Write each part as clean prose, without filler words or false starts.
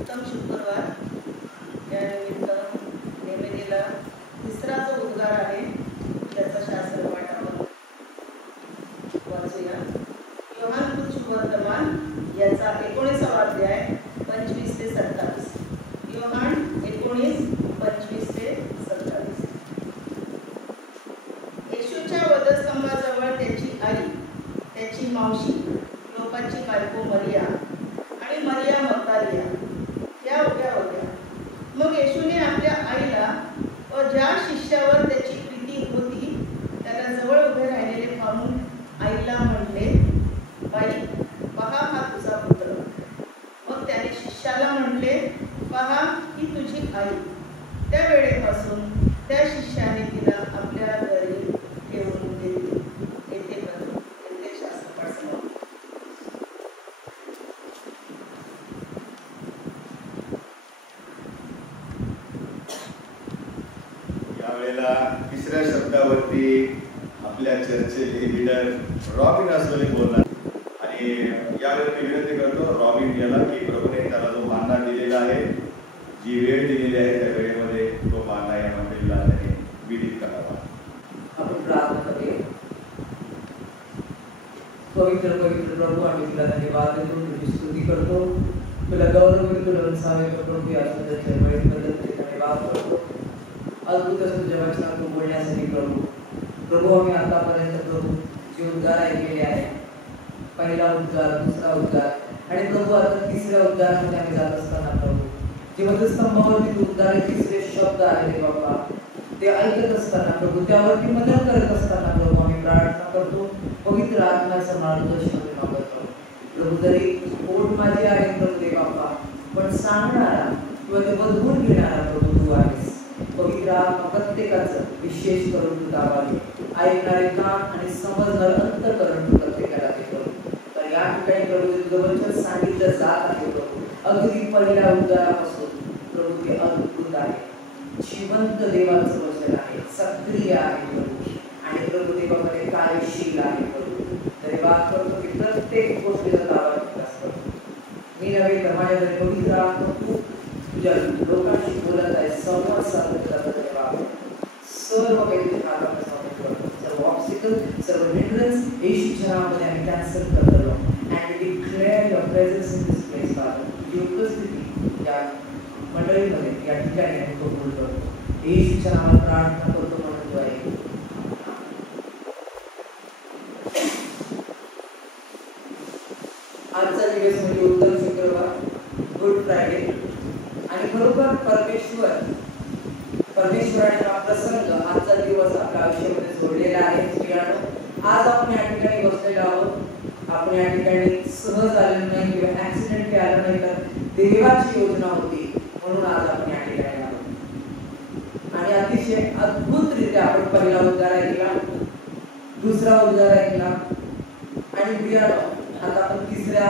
उत्तम शुक्रवार यानिमित्त नेमलेला तिसरा जो उद्गार आहे त्याचा शास्त्रपाठ आपण वाचूया. योहान वर्तमान याचा 19वा अध्याय 25 ते 27. योहान 19, 25 ते 27. येशूच्या वधस्तंभाजवळ त्याची आई, त्याची मावशी, क्लोपाची बायको मरिया आणि मरिया मग्दलिनी या उभ्या होत्या. मग येशूने आपल्या आईला व ज्या शिष्यावर त्याची प्रीती होती त्याला जवळ उभे राहिलेले पाहून आईला म्हणले, बाई, पहा हा तुझा पुत्र. मग त्याने शिष्याला म्हणले, पहा ही तुझी आई. त्या वेळेपासून त्या शिष्याने तिला आपल्या घरी ठेवून घेतली. येथे शास्त्रपाठ समाप्त. यावेळेला तिसऱ्या शब्दावरती आपल्या चर्चेचे लीडर रॉबिन असलेले बोलणार आणि यावेळी मी विनंती करतो रॉबिन याला की प्रभूने त्याला जो मानना दिलेला आहे, जी वेळ दिलेली आहे त्या वेळेमध्ये तो मानना या मंडळीला त्याने विदित करावा. आपण प्रार्थना करूया. पवित्र पवित्र प्रभू, आम्ही तुला धन्यवाद देतो, तुझी स्तुती करतो, तुला गौरव तुला उंचावे प्रभू. या सुंदर वेळेबद्दल तुझे धन्यवाद करतो. अद्भुत तुझ्या वचनातून बोलण्यासाठी प्रभू आम्ही आतापर्यंत प्रभू जे उद्गार ऐकलेले आहे, पहिला उद्गार, दुसरा उद्गार आणि प्रभू आता तिसऱ्या उद्गारामध्ये आम्ही जात असताना प्रभू जे वधस्तंभावरती तू उद्गार तिसरे शब्द आलेले बाबा ते ऐकत असताना प्रभू त्यावरती मनन करत असताना प्रभू आम्ही प्रार्थना करतो. पवित्र आत्म्याचं मार्गदर्शन मागतो प्रभू. जरी पोट माझे आहे प्रभू दे बाबा, पण सांगणारा किंवा ते बदलून घेणारा प्रभू तू आहेस. पवित्र आत्मा प्रत्येकाचं विशेष करून तू दाबावे, ऐकणारे कान आणि समजणारे अंतःकरण तू प्रत्येकाला दे प्रभू. तर या ठिकाणी प्रभू तुझं वचन सांगितलं जात आहे प्रभू, अगदी पहिल्या उद्गारापासून प्रभू ते अद्भुत आहे, जिवंत देवाचं वचन आहे, सक्रिय आहे प्रभू आणि प्रभू देवामध्ये कार्यशील आहे प्रभू. तरी बात करतो की प्रत्येक गोष्टीचा ताबा विकास करतो. मी नव्हे तर माझ्याकडे पवित्र आत्मा तू तुझ्या लोकांशी बोलत आहे, संवाद साधत जातात. सर्व काही तुझ्या हातामध्ये समर्पित करतो. सर्व ऑब्स्टिकल, सर्व हिंड्रन्स येशूच्या नावामध्ये आम्ही कॅन्सल करतो and we declare your presence in this place father. तुझी उपस्थिती या मंडळीमध्ये या ठिकाणी आम्ही कबूल करतो. येशूच्या नावात प्रार्थना करतो म्हणून तू आहे. आजचा दिवस म्हणजे उत्तम शुक्रवार, गुड फ्रायडे आणि खरोखर परमेश्वराने हा प्रसंग आजचा दिवस आपल्या आयुष्यामध्ये जोडलेला आहे. आज आपण या ठिकाणी बसलेलो आहोत. आपण या ठिकाणी सहज आलेलो नाही किंवा ऍक्सिडेंट आलं नाही, तर देवाची योजना होती म्हणून आज आपण या ठिकाणी आहोत. आणि अतिशय अद्भुतरित्या आपण पहिला उद्गार ऐकला, दुसरा उद्गार ऐकला आणि आता आपण तिसऱ्या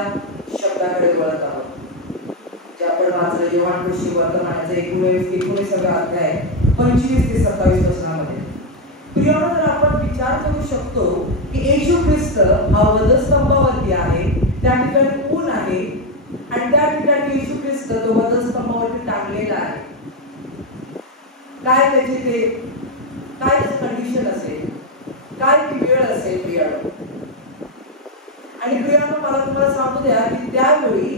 शब्दाकडे वळत आहोत जे आपण वाचलं योहान वर्तमानाचा 19वा अध्याय 25 ते 27 वचनामध्ये. प्रियानो, तर आपण विचार करू शकतो की येशू ख्रिस्त हा वधस्तंभावरती आहे, त्या ठिकाणी ऊन आहे आणि त्या ठिकाणी येशू ख्रिस्त तो वधस्तंभावरती टांगलेला आहे. काय त्याचे ते काय कंडिशन असेल, काय ती वेळ असेल प्रियानो. आणि प्रियानो, मला तुम्हाला सांगू द्या की त्यावेळी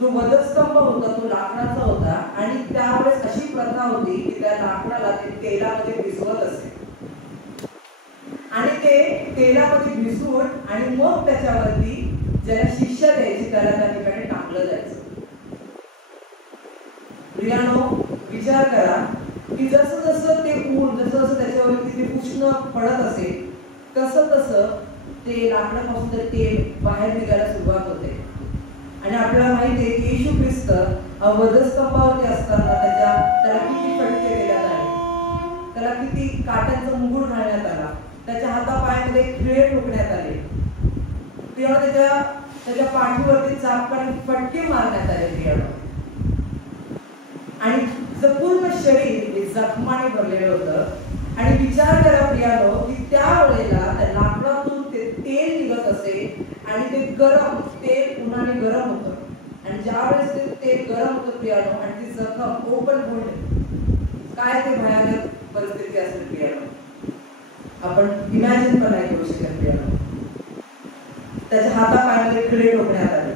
जो वधस्तंभ होता तो लाकडाचा होता आणि त्यावेळेस अशी प्रथा होती की त्या लाकडाला ते तेलामध्ये भिजवत असे आणि ते तेलामध्ये भिजवून आणि मग त्याच्यावरती ज्याला शिक्षा द्यायची त्याला त्या ठिकाणी टाकलं जायचं. प्रियानो, विचार करा की जसं जसं ते ऊन, जसं जसं त्याच्यावरती ते उष्ण पडत असेल तसं तसं ते लाकडापासून ते तेल बाहेर निघायला सुरुवात होते. आणि आपल्याला माहिती आहे की येशू ख्रिस्त वधस्तंभावरती असताना त्याला किती फटके देण्यात आले, त्याला किती काट्यांचा मुकुट घालण्यात आला, त्याच्या हातापायामध्ये खिळे ठोकण्यात आले, तेव्हा त्याच्या पाठीवरती चापकाने फटके मारण्यात आले. आणि पूर्ण शरीर जखमाने भरलेलं होतं. आणि विचार करा प्रियानो की त्या वेळेला त्या लाकडातून ते तेल निघत असे आणि ते गरम तेल उन्हाने गरम होतं आणि ज्यावेळेस ते गरम होतं प्रियानो आणि ती जखम ओपन होईल, काय ते भयानक परिस्थिती असेल प्रियानो, आपण इमॅजिन पण नाही करू शकत प्रियानो. त्याच्या हातापायामध्ये खिळे ठोकण्यात आले.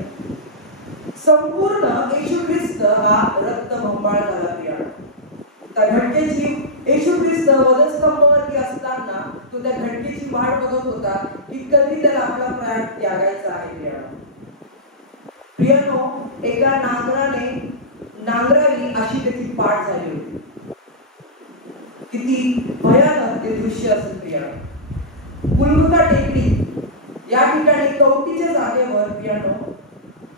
संपूर्ण येशू ख्रिस्त हा रक्तबंबाळ झाला प्रियानो. त्या घटनेची येशू ख्रिस्त वधस्तंभावरती असताना तो त्या घटनेची वाट बघत होता की कधी त्याला आपला प्राण त्यागायचा आहे प्रियानो. प्रियानो, एका नांगराने नांगरावी अशी त्याची पाठ झाली होती. किती भयानक ते दृश्य असेल प्रियानो. गुलगुता टेकडी या ठिकाणी कवटीच्या जागेवर प्रियानो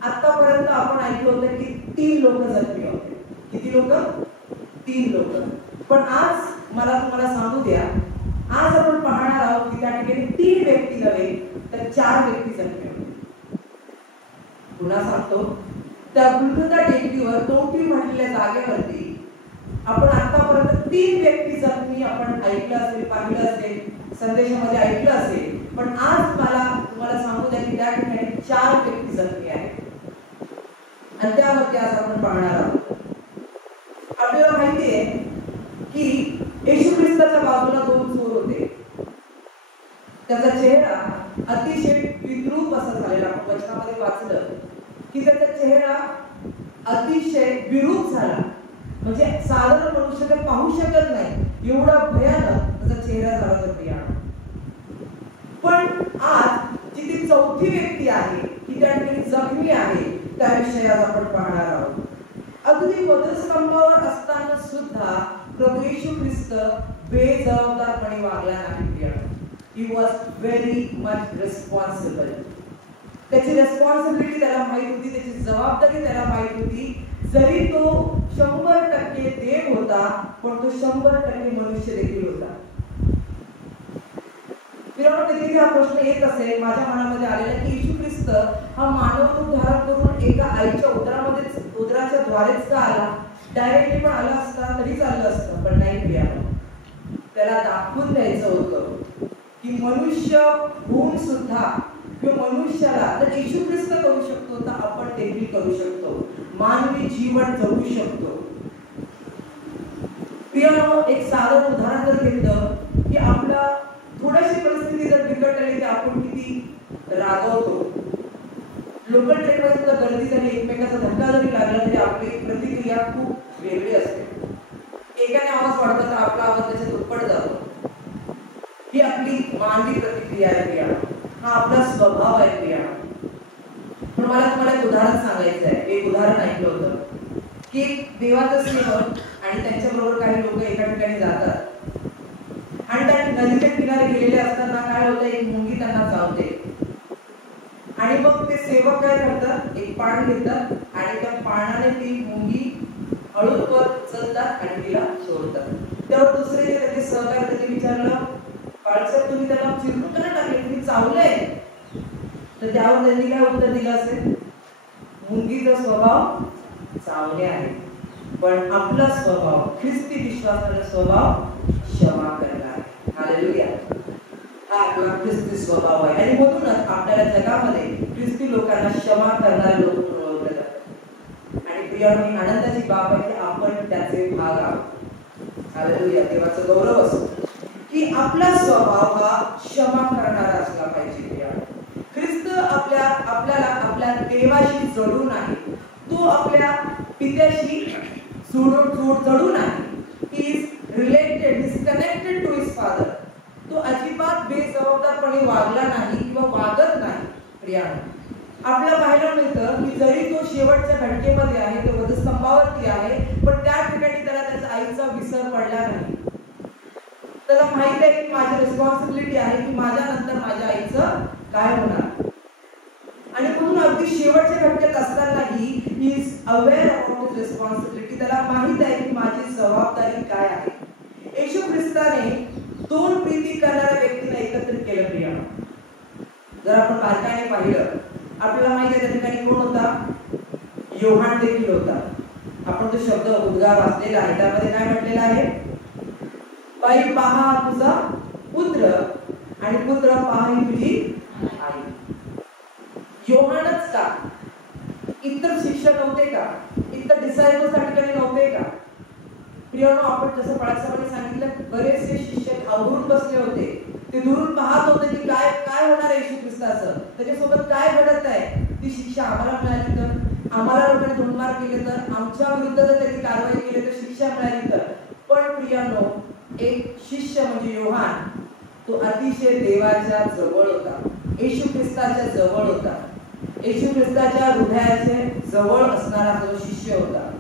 आतापर्यंत आपण ऐकलं होतं की 3 लोक जखमी होते. किती लोक? 3 लोक. पण आज मला तुम्हाला सांगू द्या, आज आपण पाहणार आहोत की त्या ठिकाणी 3 व्यक्ती नव्हे तर 4 व्यक्ती जखमी होते. पुन्हा सांगतो, त्या गुलगुता टेकडीवर कवटी म्हटलेल्या जागेवरती आपण आतापर्यंत 3 व्यक्ती जखमी आपण ऐकलं असेल, पाहिलं असेल, संदेशामध्ये ऐकलं असेल. पण आज मला तुम्हाला सांगू द्या की त्या ठिकाणी 4 व्यक्ती जखमी आहेत आणि त्यावरती आज आपण पाहणार आहोत. आपल्याला माहिती आहे की येशू ख्रिस्ताच्या बाजूला 2 चोर होते. त्याचा चेहरा अतिशय विद्रूप असा झालेला. आपण वचनामध्ये वाचलं की त्याचा चेहरा अतिशय विरूप झाला, म्हणजे साधारण मनुष्य ते पाहू शकत नाही एवढा भयानक त्याचा चेहरा झाला होता प्रियानो. पण आज जी ती 4थी व्यक्ती आहे की त्या ठिकाणी जखमी आहे त्याविषयी आज आपण पाहणार आहोत. अगदी वधस्तंभावर असताना सुद्धा प्रभू येशू ख्रिस्त बेजबाबदारपणे वागला नाही प्रियानो. He was very much responsible. त्याची रिस्पॉन्सिबिलिटी त्याला माहित होती, त्याची जबाबदारी त्याला माहित होती. जरी तो 100% देव होता पण तो 100% मनुष्य देखील होता. कधी हा प्रश्न येत असेल माझ्या मनामध्ये आलेला की येशू ख्रिस्त हा मानव रूप धारण करून एका आईच्या उदराच्या द्वारेच का आला? डायरेक्टली पण आला असता तरी चाललं असतं, पण नाही प्रियानो. त्याला दाखवून द्यायचं होतं की मनुष्य होऊन सुद्धा किंवा मनुष्याला तर येशू ख्रिस्त करू शकतो तर आपण देखील करू शकतो, मानवी जीवन जगू शकतो. प्रियानो, एक साधं उदाहरण जर घेतलं की आपला थोडीशी परिस्थिती जर बिकट आली तर आपण किती रागवतो. लोकल ट्रेनमध्ये सुद्धा गर्दी झाली, एकमेकाचा धक्का जरी लागला तरी आपली प्रतिक्रिया खूप वेगळी असते. एकाने आवाज वाढवला तर आपला आवाज त्याच्या दुप्पट जातो. ही आपली मानवी प्रतिक्रिया आहे प्रियानो, हा आपला स्वभाव आहे प्रियानो. पण मला तुम्हाला एक उदाहरण सांगायचं आहे. एक उदाहरण ऐकलं होतं की देवाचा सेवक आणि त्यांच्याबरोबर काही लोक एका ठिकाणी जातात आणि त्या नदीच्या किनारी गेलेले असताना काय होतं, एक मुंगी त्यांना चावते आणि मग ते सेवक काय करतात, एक पाण घेतात आणि त्या पाण्याने ती मुंगी हळूवर चलतात आणि तिला सोडतात. त्यावर दुसरे जे त्याचे सहकारी त्यांनी विचारलं, पाळसर तुम्ही त्याला चिरकून का टाकले, तुम्ही चावलंय? तर त्यावर त्यांनी काय उत्तर दिलं असेल, मुंगीचा स्वभाव चावणे आहे पण आपला स्वभाव, ख्रिस्ती विश्वासाचा स्वभाव क्षमा करणे आहे. हालेलुया. हा आपला ख्रिस्ती स्वभाव आहे आणि म्हणूनच आपल्याला जगामध्ये ख्रिस्ती लोकांना क्षमा करणारे लोक म्हणून ओळखले जातात. आणि प्रियानो, ही आनंदाची बाब आहे की आपण त्याचे भाग आहोत. हालेलुया. देवाचा गौरव असो की आपला स्वभाव हा क्षमा करणारा असला पाहिजे. ख्रिस्त आपल्याला आपल्या देवाशी जोडून आहे, तो आपल्या पित्याशी जोडून आहे. He is related, he is connected to his father. तो अजिबात बेजबाबदारपणे वागला नाही किंवा वागत नाही. प्रियानो, आपल्याला पाहायला मिळतं की जरी तो शेवटच्या घटनेमध्ये आहे, तो वधस्तंभावरती आहे, पण त्या ठिकाणी त्याला त्याच्या आईचा विसर पडला नाही. त्याला माहित आहे की माझी रिस्पॉन्सिबिलिटी आहे की माझ्या नंतर माझ्या आईचं काय होणार. आणि म्हणून अगदी शेवटच्या घटनेत असतानाही he is aware about his responsibility. त्याला माहित आहे की माझी जबाबदारी काय आहे. येशू ख्रिस्ताने 2 प्रीती करणाऱ्या व्यक्तींना एकत्रित केलं प्रियानो. जर आपण बारकाईने पाहिलं, आपल्याला माहिती आहे त्या ठिकाणी कोण होता, योहान देखील होता. आपण तो शब्द उद्गार वाचलेला आहे, त्यामध्ये काय म्हटलेलं आहे, बाई पहा तुझा पुत्र आणि पुत्र पहा ही तुझी आई. योहानच का, इतर शिक्षक नव्हते का? इतर डिसायपल्स त्या ठिकाणी नव्हते का? प्रियानो, आपण जसं पळासाहेबांनी सांगितलं, बरेचसे शिष्य घाबरून बसले होते. ते दुरून पाहत होते की काय काय होणार आहे येशू ख्रिस्ताचं, त्याच्यासोबत काय घडत आहे. ती शिक्षा आम्हाला मिळाली तर, आम्हाला लोकांनी धुंडमार केले तर, आमच्या विरुद्ध जर त्यांनी कारवाई केली तर शिक्षा मिळाली तर. पण प्रियानो, एक शिष्य म्हणजे योहान, तो अतिशय देवाच्या जवळ होता, येशू ख्रिस्ताच्या जवळ होता, येशू ख्रिस्ताच्या हृदयाचे जवळ असणारा तो शिष्य होता.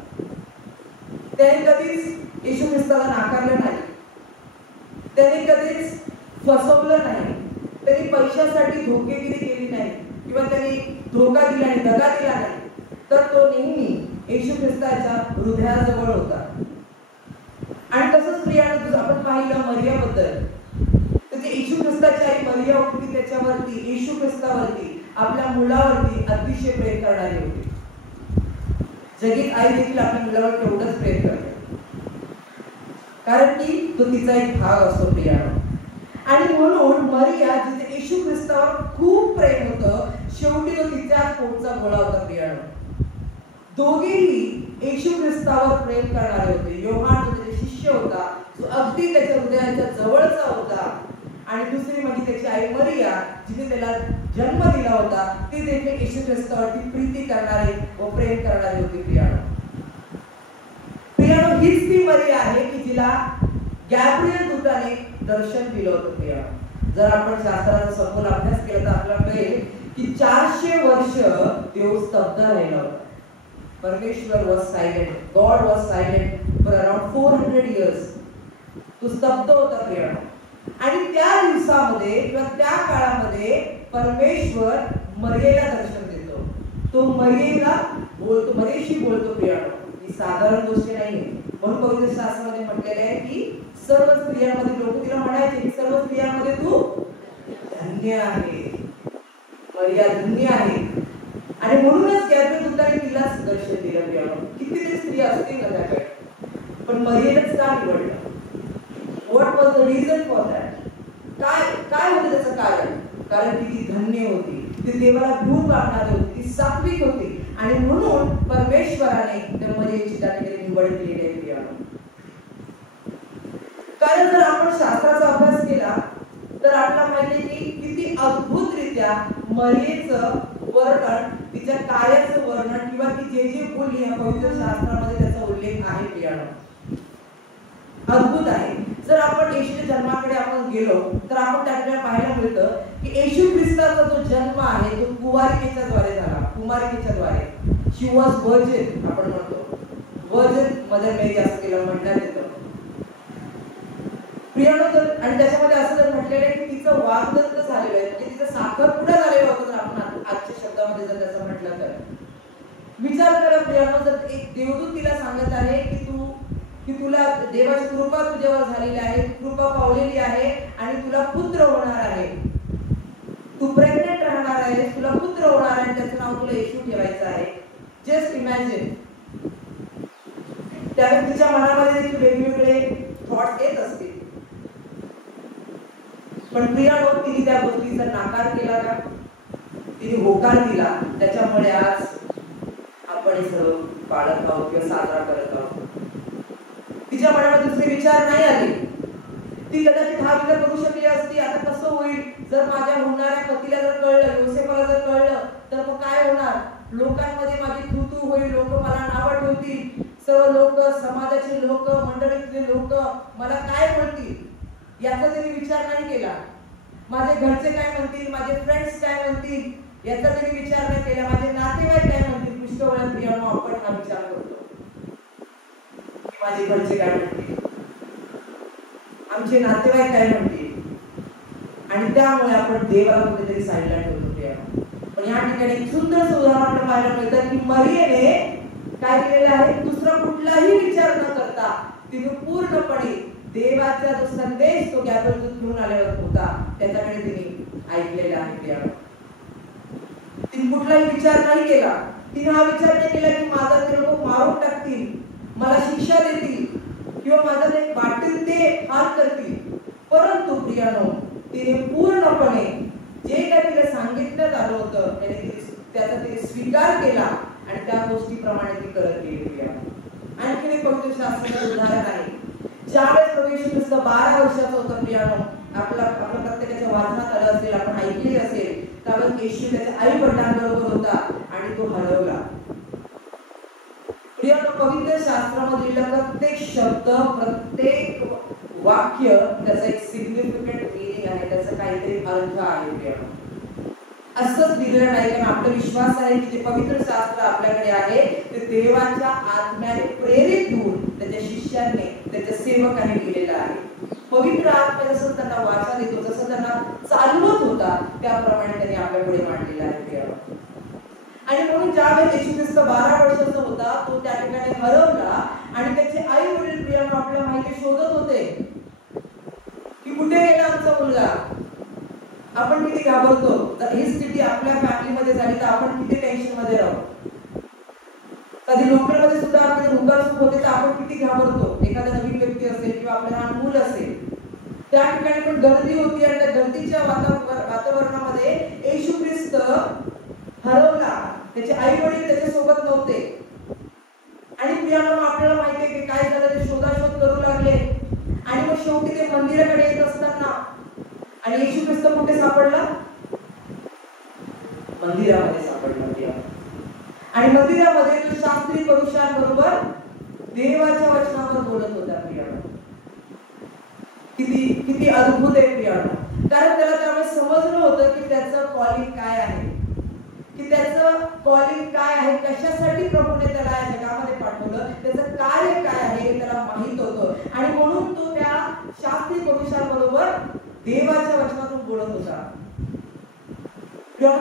त्याने कधीच येशू ख्रिस्ताला नाकारलं नाही, त्याने कधीच फसवलं नाही, त्यांनी पैशासाठी धोकेगिरी केली नाही किंवा त्यांनी धोका दिला नाही, दगा दिला नाही. तर तो नेहमी येशू ख्रिस्ताच्या हृदयाजवळ होता. आणि तसंच प्रियाने आपण पाहिलं मरियाबद्दल, तर ते येशू ख्रिस्ताची आई मरिया होती, त्याच्यावरती येशू ख्रिस्तावरती, आपल्या मुलावरती अतिशय प्रेम करणारी होती. जगीत आई देखील आपल्या मुलावर तेवढंच प्रेम करते, कारण की तो तिचा एक भाग असतो प्रियानो. आणि म्हणून मरिया, जिथे येशू ख्रिस्तावर खूप प्रेम होतं, शेवटी तो तिच्याच पोटचा गोळा होता प्रियानो. दोघेही येशू ख्रिस्तावर प्रेम करणारे होते. योहान जो त्याचे शिष्य होता, जो अगदी त्याच्या हृदयाच्या जवळचा होता, आणि दुसरी म्हणजे त्याची आई मरिया, जिने त्याला जन्म दिला होता, ती देखील येशू ख्रिस्तावरती प्रीती करणारी व प्रेम करणारी होती प्रियानो. प्रियानो, हीच ती मरिया आहे की जिला गॅब्रिएल दूताने दर्शन दिलं होतं प्रियानो. जर आपण शास्त्राचा सखोल अभ्यास केला तर आपल्याला कळेल की 400 वर्ष देव स्तब्ध राहिला होता. परमेश्वर was silent, God was silent for around 400 years. तो स्तब्ध होता प्रियानो. आणि त्या दिवसामध्ये किंवा त्या काळामध्ये परमेश्वर मरियेला दर्शन देतो. तो मरियेला बोलतो, मरियेशी बोलतो प्रियानो. ही साधारण गोष्ट नाहीये. म्हणून पवित्र शास्त्रामध्ये म्हटलेलं आहे की सर्व स्त्रियांमध्ये लोक तिला म्हणायचे की सर्व स्त्रियांमध्ये तू धन्य आहे, मरिया धन्य आहे. आणि म्हणूनच गॅब्रिएल दूताने तिलाच दर्शन दिलं प्रियानो. कितीतरी स्त्रिया असतील ना त्याकडे, पण मरियेलाच का निवडलं? What was the reason for that? काय होतं त्याचं कारण? कारण की ती धन्य होती, ती देवाला धूप आणणारी होती, ती सात्विक होती. आणि म्हणून परमेश्वराने त्या मरियेची त्या ठिकाणी निवड केलेली आहे प्रियानो. कारण जर आपण शास्त्राचा अभ्यास केला तर आपल्याला माहिती की किती अद्भुतरित्या मरियेचं वर्णन, तिच्या कार्याचं वर्णन किंवा ती जे जे बोलली या पवित्र शास्त्रामध्ये त्याचा उल्लेख आहे प्रियानो. अद्भुत आहे. जर आपण येशूच्या जन्माकडे आपण गेलो तर आपण त्याकडे पाहायला मिळतं की येशू ख्रिस्ताचा जो जन्म आहे तो कुमारिकेच्या द्वारे झाला. कुमारिकेच्या द्वारे. शी वॉज व्हर्जिन आपण म्हणतो. व्हर्जिन मदर मेरी असं केलं म्हणण्यात येतं प्रियानो. आणि त्याच्यामध्ये असं जर म्हटलेलं आहे की तिचं वागदत्त झालेलं आहे, म्हणजे तिचं साखरपुडा झालेला होता. जर आपण आजच्या शब्दामध्ये जर त्याचं म्हटलं तर विचार करा प्रियानो, जर एक देवदूत तिला सांगत आहे की तुला देवाची कृपा तुझ्यावर झालेली आहे, कृपा पावलेली आहे आणि तुला पुत्र होणार आहे, तू प्रेग्नेंट राहणार आहे, तुला पुत्र होणार आहे, त्याचं नाव तुला येशू ठेवायचं आहे. Just imagine. त्या व्यक्तीच्या मनामध्ये देखील वेगवेगळे थॉट येत असतील. पण प्रियानो, तिने त्या गोष्टीचा नाकार केला का? तिने होकार दिला. त्याच्यामुळे आज आपण हे सर्व पाळत आहोत किंवा साजरा करत आहोत. तिच्या मनामध्ये दुसरे विचार नाही आले. ती कदाचित हा विचार करू शकली असती, आता कसं होईल जर माझ्या होणाऱ्या पतीला जर कळलं, योसेफाला जर कळलं तर मग काय होणार? लोकांमध्ये माझी थुतू होईल, लोक मला नावं ठेवतील, सर्व लोक, समाजाचे लोक, मंडळीतले लोक मला काय म्हणतील, याचा त्यांनी विचार नाही केला. माझे घरचे काय म्हणतील, माझे फ्रेंड्स काय म्हणतील, याचा त्यांनी विचार नाही केला. माझे नातेवाईक काय म्हणतील. पुष्कळ प्रियानो आपण हा विचार करतो, माझे घरचे काय म्हणतील, आमचे नातेवाईक काय म्हणतील, आणि त्यामुळे आपण देवाला कुठेतरी साईडला ठेवतो प्रियानो. पण या ठिकाणी एक सुंदर उदाहरण आपल्याला पाहायला मिळतं की मरियेने काय केलेलं आहे, दुसरा कुठलाही विचार न करता तिने पूर्णपणे देवाचा जो संदेश तो गॅब्रिएल दूत घेऊन आलेला होता त्याच्याकडे तिने ऐकलेला आहे प्रियानो. तिने कुठलाही विचार नाही केला. तिने हा विचार नाही केला की माझा ते लोक मारून टाकतील, मला शिक्षा देतील किंवा माझा ते वाटेल ते हाल करतील. परंतु प्रियानो, तिने पूर्णपणे जे काही तिला सांगितण्यात आलं होतं त्याचा तिने स्वीकार केला आणि त्या गोष्टीप्रमाणे ती करत गेली. आणखीन एक पवित्र शास्त्राचं उदाहरण आहे. ज्यावेळेस प्रभू येशू ख्रिस्त 12 वर्षाचा होता प्रियानो, आपल्या प्रत्येकाच्या वाचनात आलं असेल, आपण ऐकले असेल, त्यावेळेस येशू त्याच्या आई वडिलांबरोबर होता आणि तो हरवला. प्रियानो, पवित्र शास्त्रामधील प्रत्येक शब्द, प्रत्येक वाक्य त्याचा एक सिग्निफिकंट मीनिंग आहे, त्याचा काहीतरी अर्थ आहे. प्रियानो, असंच दिलेलं नाही, कारण आपला विश्वास आहे की जे पवित्र शास्त्र आपल्याकडे आहे ते देवाच्या आत्म्याने प्रेरित होऊन त्याच्या शिष्यांनी, त्याच्या सेवकांनी लिहिलेलं आहे. पवित्र आत्मा जसं त्यांना वाचा देतो, जसं त्यांना चालवत होता, त्याप्रमाणे त्यांनी आपल्या पुढे मांडलेलं आहे. आणि म्हणून ज्यावेळेस येशू ख्रिस्त 12 वर्षाचा होता, तो त्या ठिकाणी हरवला आणि त्याचे आई वडील प्रियानो आपल्या माहिती शोधत होते की कुठे गेला आमचा मुलगा. आपण किती घाबरतो. जर ही स्थिती आपल्या फॅमिलीमध्ये झाली तर आपण किती टेन्शन मध्ये राहू. कधी नोकरीमध्ये सुद्धा आपल्याला रुग्णासुख होते तर आपण किती घाबरतो. एखादा नवीन व्यक्ती असेल किंवा आपल्या लहान मूल असेल, त्या ठिकाणी पण गर्दी होती आणि त्या गर्दीच्या वातावरणामध्ये येशू ख्रिस्त हरवला. त्याचे आई वडील त्याच्या सोबत नव्हते. आणि प्रियानो, आपल्याला माहिती आहे की काय झालं, ते शोधाशोध करू लागले. आणि मग शेवटी ते मंदिराकडे येत असताना आणि येशू ख्रिस्त कुठे सापडला? मंदिरामध्ये सापडला. आणि मंदिरामध्ये तो शास्त्री पुरुषांबरोबर देवाच्या वचनावर बोलत होता. प्रियानो, किती किती अद्भुत आहे प्रियानो. कारण त्याला त्यावेळेस समजलं होतं की त्याचं कॉलिंग काय आहे, की त्याचं कॉलिंग काय आहे, कशासाठी प्रभूने त्याला या जगामध्ये पाठवलं, त्याचं कार्य काय आहे हे त्याला माहित होतं. आणि म्हणून तो त्या शास्त्री पुरुषांबरोबर देवाच्या वचनातून बोलत होता.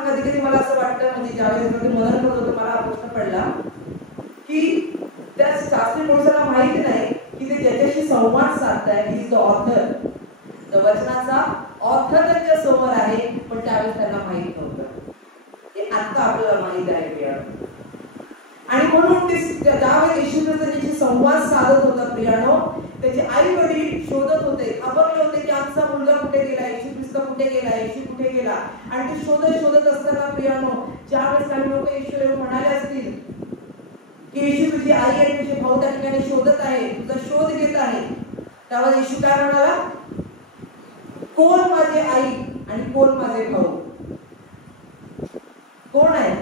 कधी कधी मला असं वाटतं, म्हणजे ज्यावेळेस मनन करत होतो मला हा प्रश्न पडला की त्या शास्त्री पुरुषाला माहित नाही की ते ज्याच्याशी संवाद साधताय, ही इज द ऑथर, वचनाचा ऑथर त्यांच्या समोर आहे, पण त्यावेळेस त्यांना माहित नव्हतं. हे आता आपल्याला माहित आहे. आणि म्हणून ते ज्यावेळेस येशू ख्रिस्ताशी संवाद साधत होता प्रियानो, त्याचे आई वडील शोधत होते, घाबरले होते की आमचा मुलगा कुठे गेला, येशू ख्रिस्त कुठे गेला, येशू कुठे गेला. आणि ते शोधत असताना प्रियानो, ज्यावेळेस काही लोक येशू म्हणाले असतील की येशू तुझी आई आणि तुझे भाऊ त्या ठिकाणी शोधत आहे, तुझा शोध घेत आहे, त्यावेळेस येशू काय म्हणाला? कोण माझे आई आणि कोण माझे भाऊ? कोण आहे?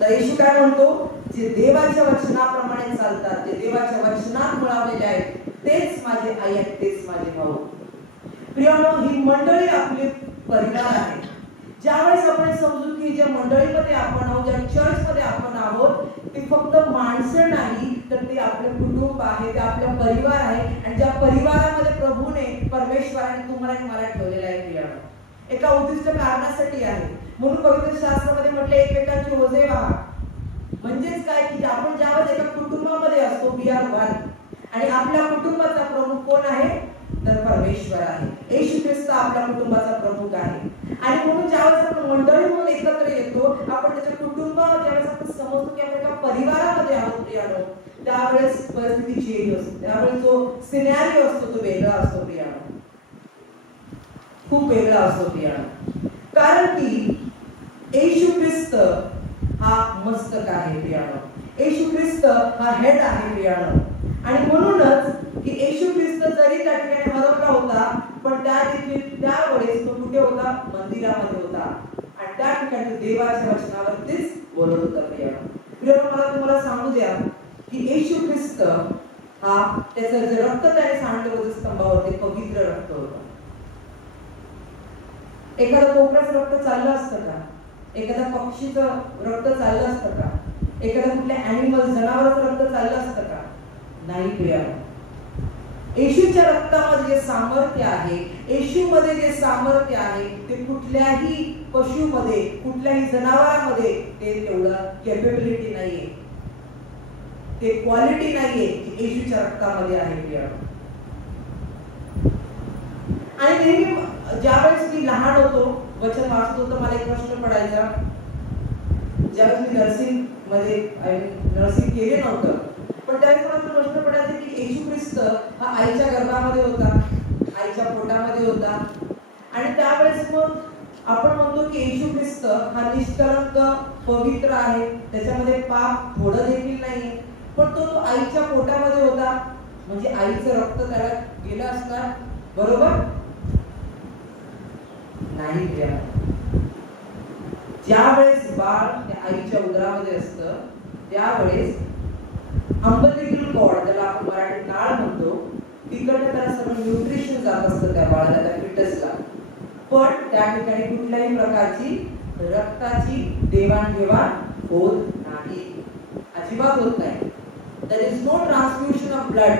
तर येशू काय म्हणतो? जे देवाच्या वचनाप्रमाणे चालतात, जे देवाच्या वचनात मुळावलेले आहेत, तेच माझे आई आहेत, तेच माझे भाऊ. प्रियानो, ही मंडळी आपले परिवार आहे. ज्यावेळेस आपण समजू की ज्या मंडळीमध्ये आपण आहोत, ज्या चर्चमध्ये आपण आहोत, ते फक्त माणसं नाही तर ते आपले कुटुंब आहे, ते आपला परिवार आहे. आणि ज्या परिवारामध्ये प्रभूने, परमेश्वराने तुम्हाला आणि मला ठेवलेला आहे प्रियानो, एका उद्दिष्ट कारणासाठी आहे. म्हणून पवित्र शास्त्रामध्ये म्हटले एकमेकांची ओझे व्हा. म्हणजेच काय की आपण ज्यावेळेस एका कुटुंबामध्ये असतो, वी आर वन, आणि आपल्या कुटुंबाचा प्रमुख कोण आहे? तर परमेश्वर आहे. येशू ख्रिस्त आपल्या कुटुंबाचा प्रमुख आहे. आणि म्हणून ज्यावेळेस आपण मंडळी म्हणून एकत्र येतो, आपण त्याच्या कुटुंबावर ज्यावेळेस आपण समजतो की आपण एका परिवारामध्ये आहोत प्रियानो, त्यावेळेस परिस्थिती चेंज असते. त्यावेळेस जो सिनेरिओ असतो तो वेगळा असतो प्रियानो, खूप वेगळा असतो प्रियानो. कारण की येशू ख्रिस्त हा मस्तक आहे प्रियानो, येशू ख्रिस्त हा हेड आहे प्रियानो. आणि म्हणूनच की येशू ख्रिस्त जरी त्या ठिकाणी हरवला होता, पण त्यावेळेस तो कुठे होता? मंदिरामध्ये होता. आणि त्या ठिकाणी देवाच्या वचनावरतीच बोलत होता प्रियानो. प्रियानो, मला तुम्हाला सांगू द्या की येशू ख्रिस्त हा, त्याचं जे रक्त त्याने सांडलं होतं स्तंभावरती, पवित्र रक्त होतं. एखाद्या कोकणाचं रक्त चाललं असतं का? एखाद्या पक्षीचं रक्त चाललं असतं का? एखाद्या कुठल्या ॲनिमल, जनावराचं रक्त चाललं असतं का? नाही प्रियानो. येशूच्या रक्तामध्ये जे सामर्थ्य आहे, येशूमध्ये जे सामर्थ्य आहे, ते कुठल्याही पशुमध्ये, कुठल्याही जनावरामध्ये ते तेवढं कॅपेबिलिटी नाहीये, ते क्वालिटी नाहीये की येशूच्या रक्तामध्ये आहे प्रियानो. आणि नेहमी ज्यावेळेस मी लहान होतो, वचन वाचत होतो, मला एक प्रश्न पडायचा. ज्यावेळेस मी नर्सिंग केले नव्हतं, पण त्यावेळेस मला प्रश्न पडायचा की येशू ख्रिस्त हा आईच्या गर्भामध्ये होता, आईच्या पोटामध्ये होता. आणि त्यावेळेस मग आपण म्हणतो की येशू ख्रिस्त हा निष्कलंक पवित्र आहे, त्याच्यामध्ये पाप थोडं देखील नाहीये, पण तो आईच्या पोटामध्ये होता म्हणजे आईचं रक्त त्याला गेलं असणार, बरोबर नाही? ज्यावेळेस बाळ त्या आईच्या उदरामध्ये असतं त्यावेळेस अंबलिकल कॉर्ड, त्याला आपण मराठीत नाळ म्हणतो, तिकडनं त्याला सगळं न्यूट्रिशन जात असतं त्या बाळाला, त्या फिटसला, पण त्या ठिकाणी कुठल्याही प्रकारची रक्ताची देवाणघेवाण होत नाही, अजिबात होत नाही. There is no transfusion of blood.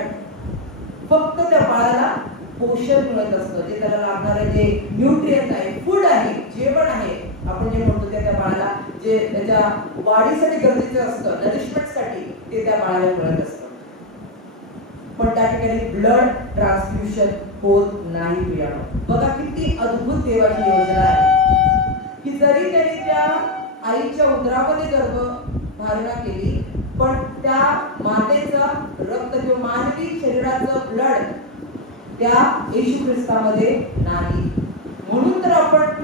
फक्त त्या बाळाला पोषण मिळत असतं, जे त्याला लागणारे जे न्यूट्रिएंट आहे, फूड आहे, जेवण आहे, आपण जे म्हणतो त्या बाळाला जे त्याच्या वाढीसाठी गरजेचं असतं, नरिशमेंटसाठी, ते त्या बाळाला मिळत असतं. पण त्या ठिकाणी ब्लड ट्रान्सफ्युजन होत नाही. प्रियानो, बघा किती अद्भुत देवाची योजना आहे की जरी त्याने त्या आईच्या उदरामध्ये गर्भधारणा केली, पण त्या मातेचा रक्त किंवा मानवी शरीराचं ब्लड त्या येशू ख्रिस्तामध्ये नाही. म्हणून तर आपण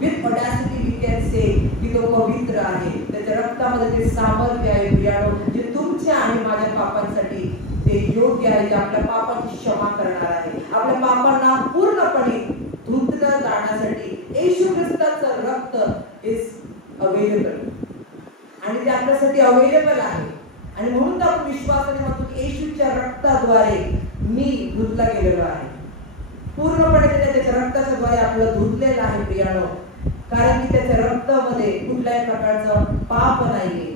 विथ ऑडॅसिटी वी कॅन से की तो पवित्र आहे, त्याच्या रक्तामध्ये ते सामर्थ्य आहे प्रियानो, जे तुमच्या आणि माझ्या पापांसाठी ते योग्य आहे, जे आपल्या पापाची क्षमा करणार आहे, आपल्या पापांना पूर्णपणे धुतलं जाण्यासाठी येशू ख्रिस्ताचं रक्त इज अवेलेबल आणि ते आपल्यासाठी अवेलेबल आहे. आणि म्हणून आपण विश्वासाने म्हणतो की येशूच्या रक्ताद्वारे मी धुतला गेलेलो आहे, पूर्णपणे त्याच्या रक्ताच्या द्वारे आपलं धुतलेलं आहे प्रियानो, कारण की त्याच्या रक्तामध्ये कुठल्याही प्रकारचं पाप नाहीये,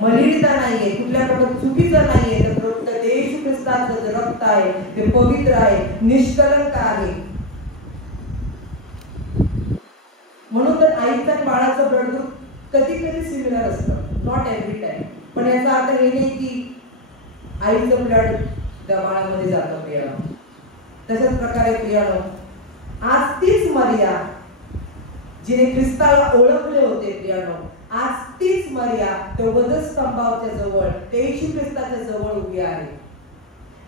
मलिनता नाहीये, कुठल्या प्रकारचं चुकीचं नाहीये. तर फक्त येशू ख्रिस्ताचं जे रक्त आहे ते पवित्र आहे, निष्कलंक आहे. म्हणून तर आईचं आणि बाळाचं ब्लड ग्रुप कधी कधी सिमिलर असतं, नॉट एव्हरी टाइम, पण याचा अर्थ हे नाही की आईचं ब्लड त्या बाळामध्ये जातं प्रियानो. तशाच प्रकारे प्रियानो, आज तीच मरिया जिने ख्रिस्ताला ओळखले होते प्रियानो, आज तीच मरिया त्या वधस्तंभाच्या जवळ, येशू ख्रिस्ताच्या जवळ उभी आहे.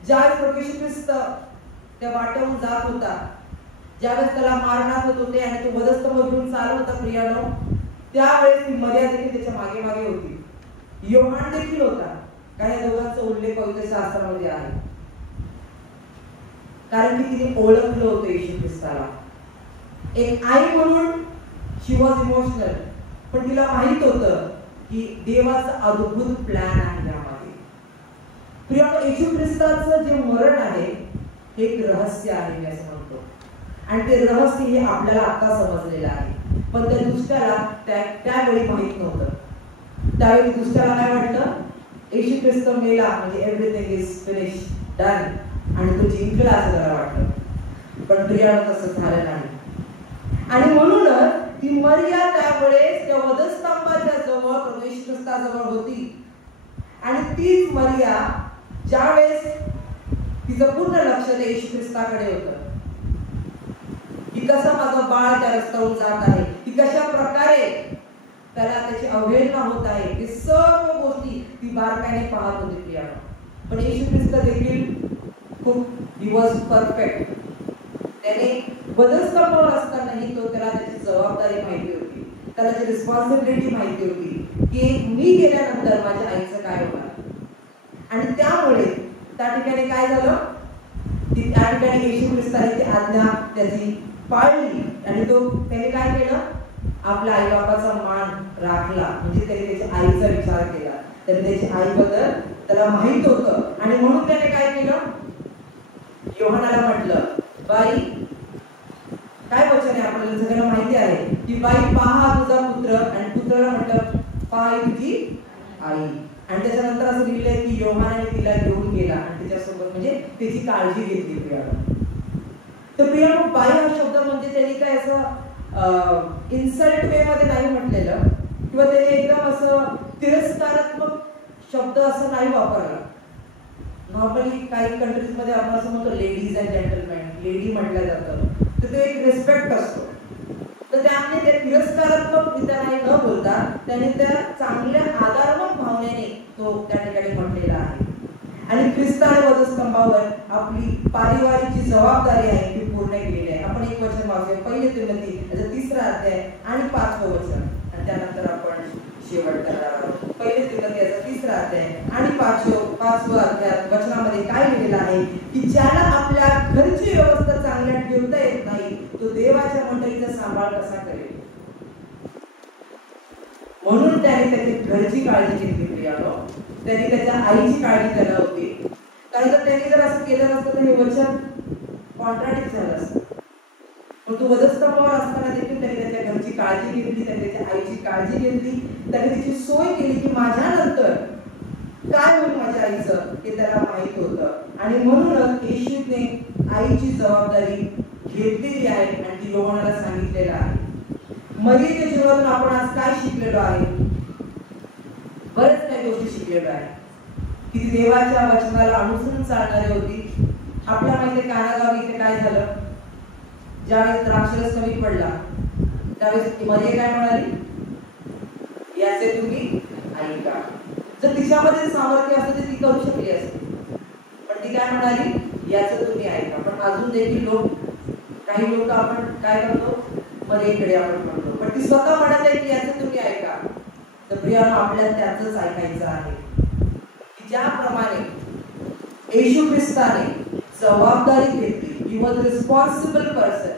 ज्यावेळेस प्रभू येशू ख्रिस्त त्या वाटेवरून जात होता, ज्यावेळेस त्याला मारण्यात होत होते आणि तो वधस्तंभ घेऊन चालत होता प्रियानो, त्यावेळेस ती मरिया देखील त्याच्या मागे मागे होती, योहान देखील होता. काही दोघांचा उल्लेख पवित्र शास्त्रामध्ये आहे, कारण की तिने ओळखलं होतं येशू ख्रिस्ताला. एक आई म्हणून शी वॉज इमोशनल, पण तिला माहित होतं की देवाचा अद्भुत प्लॅन आहे त्यामध्ये. प्रियानो, येशू ख्रिस्ताचं जे मरण आहे हे एक रहस्य आहे मी असं म्हणतो, आणि ते रहस्य हे आपल्याला आता समजलेलं आहे, पण त्या दुसऱ्याला त्यावेळी माहित नव्हतं. त्यावेळी दुसऱ्याला काय वाटलं, येशू ख्रिस्त मेला म्हणजे एव्हरीथिंग इज फिनिश, डन, आणि तो जिंकला असं त्याला वाटलं. पण प्रियाला तसं झालं नाही. आणि म्हणूनच ती मरिया त्यावेळेस त्या वधस्तंभाच्या जवळ प्रभू येशू ख्रिस्ताजवळ होती, आणि तीच मरिया ज्यावेळेस तिचं पूर्ण लक्ष त्या येशू ख्रिस्ताकडे होतं की कसं माझं बाळ त्या रस्त्यावरून जात आहे, की कशा प्रकारे त्याला त्याची अवहेलना होत आहे, हे सर्व गोष्टी ती बारकाईने पाहत होती प्रियानो. पण येशू ख्रिस्त देखील खूप ही वॉज परफेक्ट. त्याने वधस्तंभावर असतानाही तो त्याला त्याची जबाबदारी माहिती होती, त्याला त्याची रिस्पॉन्सिबिलिटी माहिती होती की मी गेल्यानंतर माझ्या आईचं काय होणार. आणि त्यामुळे त्या ठिकाणी काय झालं, की त्या ठिकाणी येशू ख्रिस्ताने ती आज्ञा त्याची पाळली, आणि त्याने काय केलं, आपल्या आई बाबाचा मान राखला, म्हणजे त्याने त्याच्या आईचा विचार केला, त्याने त्याची आईबद्दल त्याला माहित होतं. आणि म्हणून त्याने काय केलं, योहानाला म्हटलं, बाई, काय वचन आहे आपल्याला सगळ्यांना माहिती आहे की बाई पहा तुझा पुत्र, आणि पुत्राला म्हटलं पहा तुझी आई. आणि त्याच्यानंतर असं लिहिलंय की योहानाने तिला घेऊन गेला आणि तिच्यासोबत म्हणजे त्याची काळजी घेतली प्रियाला. तर प्रियानो, बाई हा शब्द म्हणजे त्यांनी काय असं इन्सल्ट वे मध्ये नाही म्हटलेलं, किंवा त्याने एकदम असं तिरस्कारात्मक शब्द असं नाही वापरला. नॉर्मली काही कंट्रीज मध्ये आपण असं म्हणतो लेडीज अँड जेंटलमॅन, लेडी म्हटलं जातं, तर ते एक रिस्पेक्ट असतो. तर त्याने त्या तिरस्कारात्मक विचाराने न बोलता त्याने त्या चांगल्या आदरात्मक भावनेने तो त्या ठिकाणी म्हटलेला आहे. ख्रिस्ताने वधस्तंभावर आपली पारिवारिक जी जबाबदारी आहे ती पूर्ण केलेली आहे. आपण एक वचन वाचूया. 1 तिमोथी याचा 3रा अध्याय आणि 5वं वचन, आणि त्यानंतर आपण शेवट करणार आहोत. 1 तिमोथी याचा 3रा अध्याय आणि 5वं अध्याय वचनामध्ये काय लिहिलेलं आहे की ज्याला आपल्या घरची व्यवस्था चांगल्या ठेवता येत नाही तो देवाच्या मंडळीचा सांभाळ कसा करेल. म्हणून त्याने त्याची घरची काळजी घेतली. प्रियानो, त्याने त्याच्या आईची काळजी त्याला होती. कारण जर त्यांनी जर असं केलं नसतं तर हे वचन कॉन्ट्राडिक्ट झालं असतं. पण तो वधस्तंभावर असताना देखील त्याने त्याच्या घरची काळजी घेतली, त्याने त्याच्या आईची काळजी घेतली, त्याने तिची सोय केली की माझ्यानंतर काय होईल माझ्या आईचं हे त्याला माहित होतं. आणि म्हणूनच येशूने आईची जबाबदारी घेतलेली आहे आणि ती योहानाला सांगितलेलं आहे. मरियेच्या जीवनातून आपण आज काय शिकलेलो आहे? बरेच काही गोष्टी शिकलेलो आहे की ती देवाच्या वचनाला अनुसरून चालणारी होती. आपल्या माहिती कानागावी इथे काय झालं, ज्यावेळेस द्राक्षरस कमी पडला त्यावेळेस मरिया काय म्हणाली, याचे तुम्ही ऐका. जर तिच्यामध्ये सामर्थ्य असतं तर ती करू शकली असते, पण ती काय म्हणाली, याचं तुम्ही ऐका. पण अजून देखील काही लोक आपण काय करतो, मरियेकडे आपण म्हणतो, पण ती स्वतः म्हणत आहे की याचं तुम्ही ऐका. तर प्रियानो, आपल्याला त्याचंच ऐकायचं आहे की ज्याप्रमाणे येशू ख्रिस्ताने जबाबदारी घेतली, ही वॉज रिस्पॉन्सिबल पर्सन,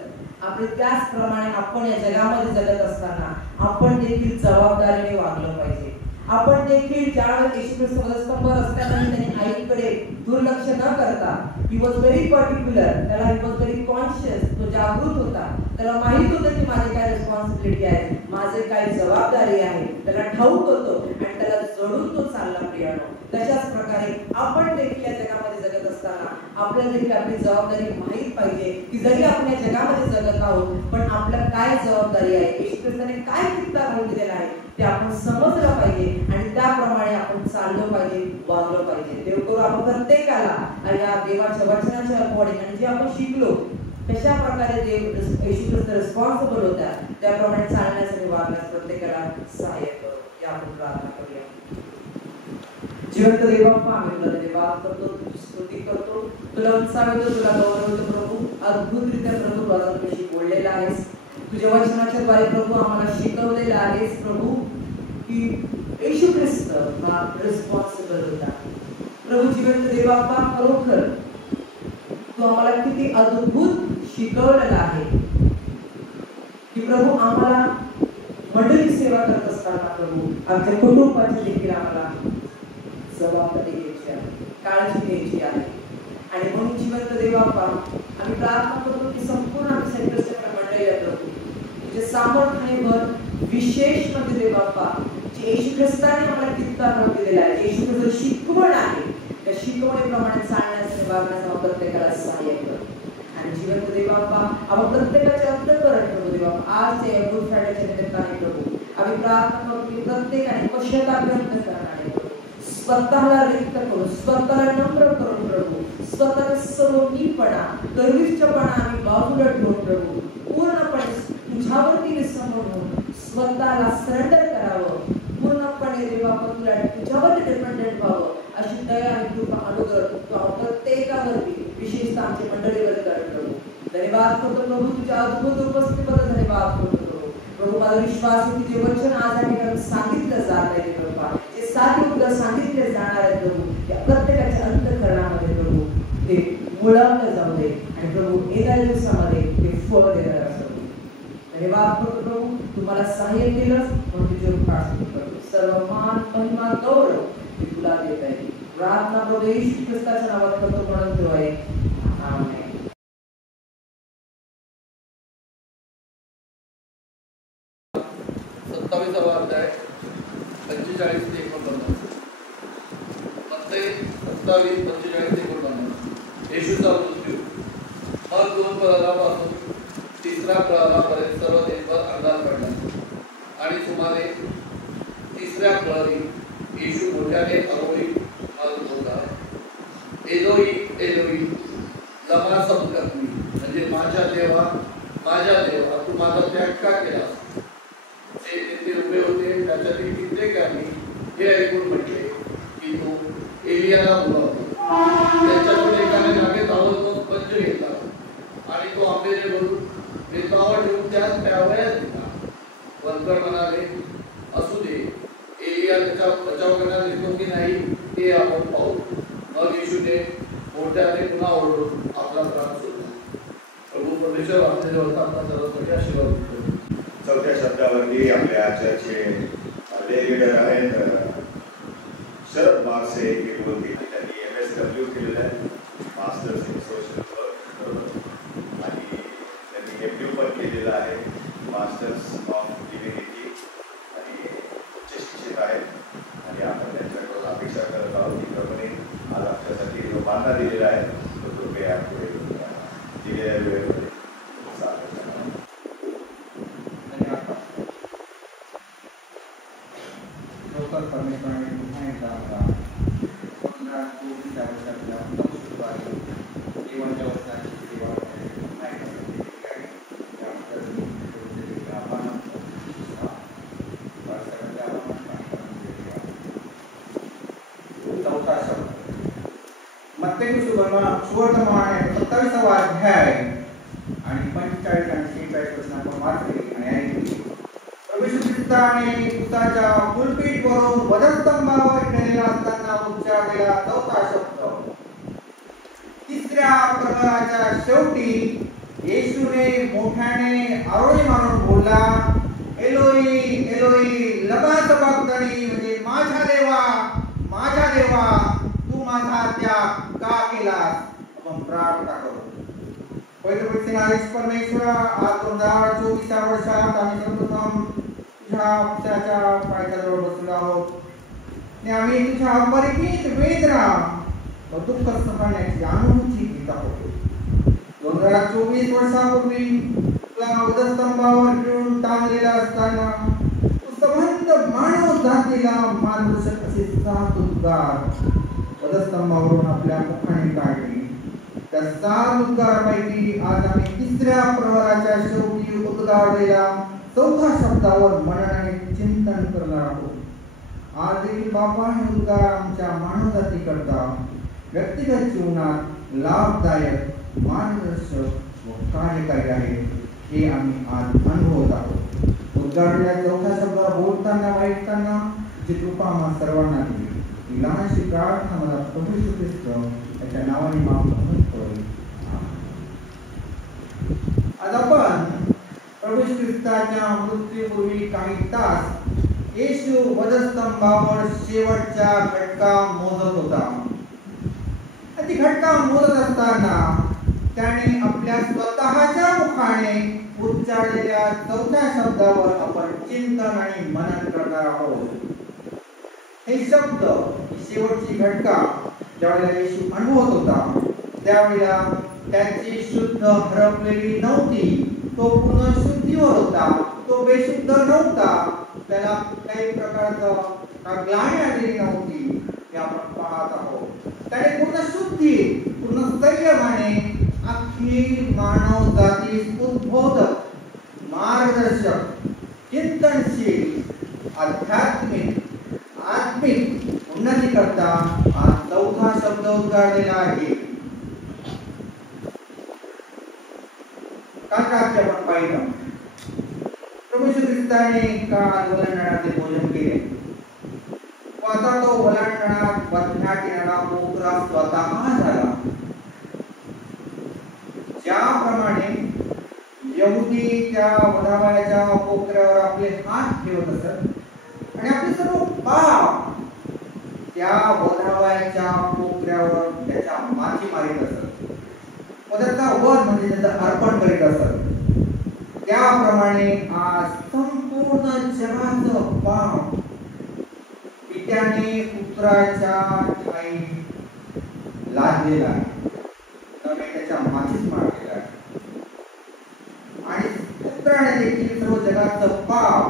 आपले त्याचप्रमाणे आपण या जगामध्ये जगत असताना आपण देखील जबाबदारीने वागलं पाहिजे. आपण देखील ज्यावेळेस येशू ख्रिस्त वधस्तंभावर असताना त्याने आईकडे दुर्लक्ष न करता, ही वॉज व्हेरी पर्टिक्युलर, त्याला ही वॉज व्हेरी कॉन्शियस, तो जागृत होता, त्याला माहित होतं की माझी काय रिस्पॉन्सिबिलिटी आहे, माझे काय जबाबदारी आहे, त्याला ठाऊक होतं आणि त्याला जडून तो चालला. प्रियानो, तशाच प्रकारे आपण देखील या जगामध्ये जगत असताना आपल्याला देखील आपली जबाबदारी माहित पाहिजे की जरी आपण या जगामध्ये जगत आहोत पण आपल्याला काय जबाबदारी आहे, येशू ख्रिस्ताने काय कित्ता घालून दिलेला आहे ते आपण समजलं पाहिजे आणि त्याप्रमाणे आपण चाललं पाहिजे, वागलं पाहिजे. देव करू आपण प्रत्येकाला या देवाच्या वचनाच्या अकॉर्डिंग आणि जे आपण शिकलो कशा प्रकारे देव येशू ख्रिस्त रिस्पॉन्सिबल होता त्याप्रमाणे चालण्यास आणि वागण्यास प्रत्येकाला सहाय्य करो. या आपण प्रार्थना करूया. जिवंत देवा, आम्ही तुला धन्यवाद करतो, तुझी स्तुती करतो, तुला उत्साहितो, तुला गौरवतो प्रभू. अद्भुतरित्या प्रभू तू आता तुझ्याशी बोललेला आहेस, तुझ्या वचनाच्या द्वारे प्रभू आम्हाला शिकवलेलं आहेस प्रभू की येशू ख्रिस्त हा रिस्पॉन्सिबल होता. प्रभू जिवंत देवा, खरोखर तू आम्हाला किती अद्भुत शिकवलेलं आहे की प्रभू आम्हाला मंडळी सेवा करत असताना प्रभू आमच्या कुटुंबाची देखील आम्हाला जबाबदारी घ्यायची आहे, काळजी घ्यायची आहे. आणि म्हणून जिवंत देवा, आम्ही प्रार्थना करतो की संपूर्ण आम्ही सेंटरच्या मंडळीला प्रभू तुझे सामर्थ्याने भर, विशेष म्हणजे देवा जे येशू ख्रिस्ताने आम्हाला कित्ता घालून दिलेला आहे, येशू ख्रिस्त शिकवण आहे, त्या शिकवणीप्रमाणे चालण्यास आणि वागण्यास आम्हाला प्रत्येकाला सहाय्य कर. आणि जिवंत देवा, आपण प्रत्येकाचे अंतःकरण प्रभू देवा आज ते गुड फ्रायडेच्या निमित्ताने प्रभू आम्ही प्रार्थना करतो की प्रत्येकाने पश्चाताप व्यक्त करणारे प्रभू स्वतःला रिक्त करून, स्वतःला नम्र करून प्रभू, स्वतःचा सर्वमीपणा, गर्विष्ठपणा आम्ही बाजूला ठेवून प्रभू पूर्णपणे तुझ्यावरती विसंबून होऊन स्वतःला सरेंडर करावं, पूर्णपणे देवा तुला तुझ्यावरती डिपेंडेंट व्हावं अशी दया आणि कृपा अनुग्रह तू प्रत्येकावरती विशेषतः आमच्या मंडळीवर कर प्रभू. धन्यवाद करतो प्रभू, तुझ्या अद्भुत उपस्थितीबद्दल धन्यवाद करतो प्रभू. प्रभू माझा विश्वास आहे की जे वचन आज या ठिकाणी सांगितलं जात आहे प्रभू, जे 7 उत्तर सांगितले जाणार आहेत प्रभू, त्या प्रत्येकाच्या अंतःकरणामध्ये प्रभू ते मुळावलं जाऊ दे आणि प्रभू येत्या दिवसामध्ये ते फळ देणार असो. धन्यवाद करतो प्रभू, तुम्हाला सहाय्य केलंस म्हणून तुझे उपासना करतो. सर्व मान, महिमा, गौरव मी तुला देत आहे. प्रार्थना प्रभू येशू ख्रिस्ताच्या नावात करतो म्हणून ठेव आहे. आमेन. अध्याय 45 ते 49. मत्तई 27:45 ते 49. येशूचा मृत्यू. मग 2 प्रहरापासून 3ऱ्या प्रहरापर्यंत सर्व देशभर अंधार पडला आणि सुमारे 3ऱ्या प्रहरी येशू मोठ्याने अरोळी मारत होता, एलोई एलोई लमा सबक्तनी, म्हणजे माझ्या देवा तू माझा त्याग का केलास. ते तिथे उभे होते, त्याच्यातील कित्येकांनी हे ऐकून म्हटले की तू एलियाला बोलावतो. त्याच्यातून एकाने जागेत ताबडतोब पंच घेतला आणि तो आंबेरे भरून त्याच्या वयात दिला. वनकर म्हणाले, असू दे, एलिया त्याचा बचाव करण्यास येतो की नाही ते आपण पाहू. मग येशूने मोठ्याने पुन्हा ओरडून आपला प्राण सोडला. प्रभू परमेश्वर आपल्या जवळचा आपला सर्वांसाठी आशीर्वाद देतो. चौथ्या शब्दावरती आपल्या चर्चचे लीडर आहेत शरद मार्से हे बोलतील. त्यांनी MSW केलेलं आहे, मास्टर्स इन सोशल वर्क, आणि त्यांनी MPU पण केलेलं आहे, मास्टर्स ऑफ डिव्हिनिटी, आणि उच्च शिक्षित आहेत. आणि आपण त्यांच्याकडून अपेक्षा करत आहोत की प्रभूने आज आमच्यासाठी जो मानना दिलेला आहे तो कृपया पुढे दिलेल्या वेळेमध्ये सादर करा. परमेश्वराने पुन्हा एकदा आम्हाला 15-24 वर्षातल्या उत्तम सुरुवाती जीवनाच्या वर्षाची सेवा करण्याची पुन्हा एकदा संधी दिली आहे. त्याबद्दल मी आभार मानतो. सगळ्यांचे आभार मानतो. चौथा शब्द मत्तेयु सुवर्तमाने 27वा अध्याय आणि 45 आणि 46 वचन आपण वाचले आणि ऐकले. प्रभू ख्रिस्ताने पुताच्या पुलपीठवरून वधस्तंभावर ठेवलेला असताना उच्चारलेला चौथा शब्द. तिसऱ्या प्रहराच्या शेवटी येशूने मोठ्याने आरोळी मारून बोलला, एलोई एलोई लमा सबक्तनी, म्हणजे माझ्या देवा तू माझा त्याग का केलास. आपण प्रार्थना करू. परमेश्वरा, आज 2024 वर्षात आम्ही सर्वप्रथम तुझ्या पक्षाच्या पायथ्याजवळ बसलो आहोत आणि आम्ही तुझ्या अपरिमित वेदना व दुःख सहण्याची अनुभूती घेत आहोत. 2024 वर्षापूर्वी तुला वधस्तंभावर ठेवून टांगलेला असताना तू संबंध मानव जातीला मार्गदर्शक असे 7 उद्गार वधस्तंभावरून आपल्या मुखाने काढले. त्या 7 उद्गारापैकी आज आम्ही तिसऱ्या प्रहराच्या शेवटी उद्गारलेल्या चौथा शब्दावर मननाने चिंतन करणार आहोत. आज देखील बाबा हे उद्गार आमच्या मानवजाती करता व्यक्तिगत जीवनात लाभदायक, मार्गदर्शक व कार्यकारी आहे हे आम्ही आज अनुभवत आहोत. उद्गारलेल्या चौथा शब्दावर बोलताना वाईटताना जी कृपा आम्हा सर्वांना दिली, ही लहानशी प्रार्थना मला प्रभू येशू ख्रिस्त याच्या नावाने माफ करतो. आज आपण प्रभू येशू ख्रिस्ताच्या मृत्यूपूर्वी काही तास येशू वधस्तंभावर शेवटच्या घटका मोजत होता. ती घटका मोजत असताना त्याने आपल्या स्वतःच्या मुखाने उच्चारलेल्या चौथ्या शब्दावर आपण चिंतन आणि मनन करणार आहोत. हे शब्द, ही शेवटची घटका ज्यावेळेला येशू अनुभवत होता त्यावेळेला त्याची शुद्ध हरपलेली नव्हती. तो पूर्ण शुद्धीवर होता, तो बेशुद्ध नव्हता, त्याला काही प्रकारचं ग्लानी आलेली नव्हती हे आपण पाहत आहोत. त्याने पूर्ण शुद्धी, पूर्ण संयमाने अखिल मानव जातीस उद्बोधक, मार्गदर्शक, चिंतनशील, आध्यात्मिक, आत्मिक उन्नती करता हा चौथा शब्द उद्गारलेला आहे. काल रात्री आपण पाहिलं प्रभू येशू ख्रिस्ताने काल वलांडणाचे भोजन केले. आता तो वलांडणात बदनाट येणारा मोकरा स्वतः झाला. ज्याप्रमाणे यहुदी त्या वधावयाच्या कोपऱ्यावर आपले हात ठेवत असत आणि आपले सर्व पाप त्या वधावयाच्या कोपऱ्यावर त्याच्या माथी मारित असत व त्याचा वध म्हणजे त्याचं अर्पण करीत असत, त्याप्रमाणे आज संपूर्ण जगाचं पाप पित्याने पुत्राच्या ठाई लादलेला आहे, त्याने त्याच्या माथीच मारलेला आहे. आणि पुत्राने देखील सर्व जगाचं पाप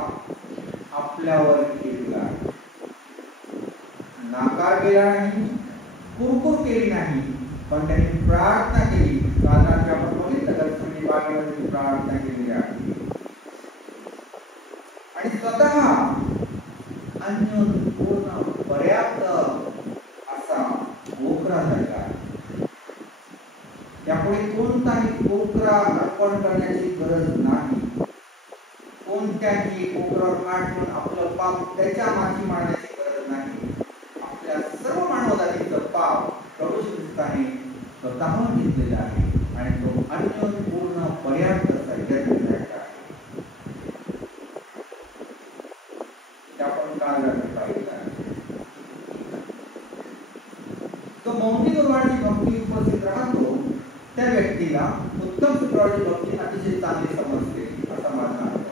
आपल्यावर केलेलं आहे. नाकार केला नाही, कुरकुर केली नाही, पण त्यांनी प्रार्थना केली. काल रात्री आपण बघितलं गतसंधी बागेमध्ये प्रार्थना केलेली आहे आणि स्वतः अन्य पूर्ण पर्याप्त असा मोकरा झाला. त्यापुढे कोणताही मोकरा अर्पण करण्याची गरज नाही. मुक्त्याची कोपरावर हात ठेवून आपलं पाप त्याच्या माथी मारण्याची गरज नाही. आपल्या सर्व मानवजातीचं पाप प्रभू येशू ख्रिस्ताने स्वतःहून घेतलेलं आहे आणि तो अन्यपूर्ण पर्याप्तचा यज्ञ आहे. ते आपण काल रात्री पाहिलं आहे. तो मौखिक गुरुवारची भक्ती उपस्थित राहतो त्या व्यक्तीला उत्तम शुक्रवारची भक्ती अतिशय चांगली समजते असा माझा अनुभव.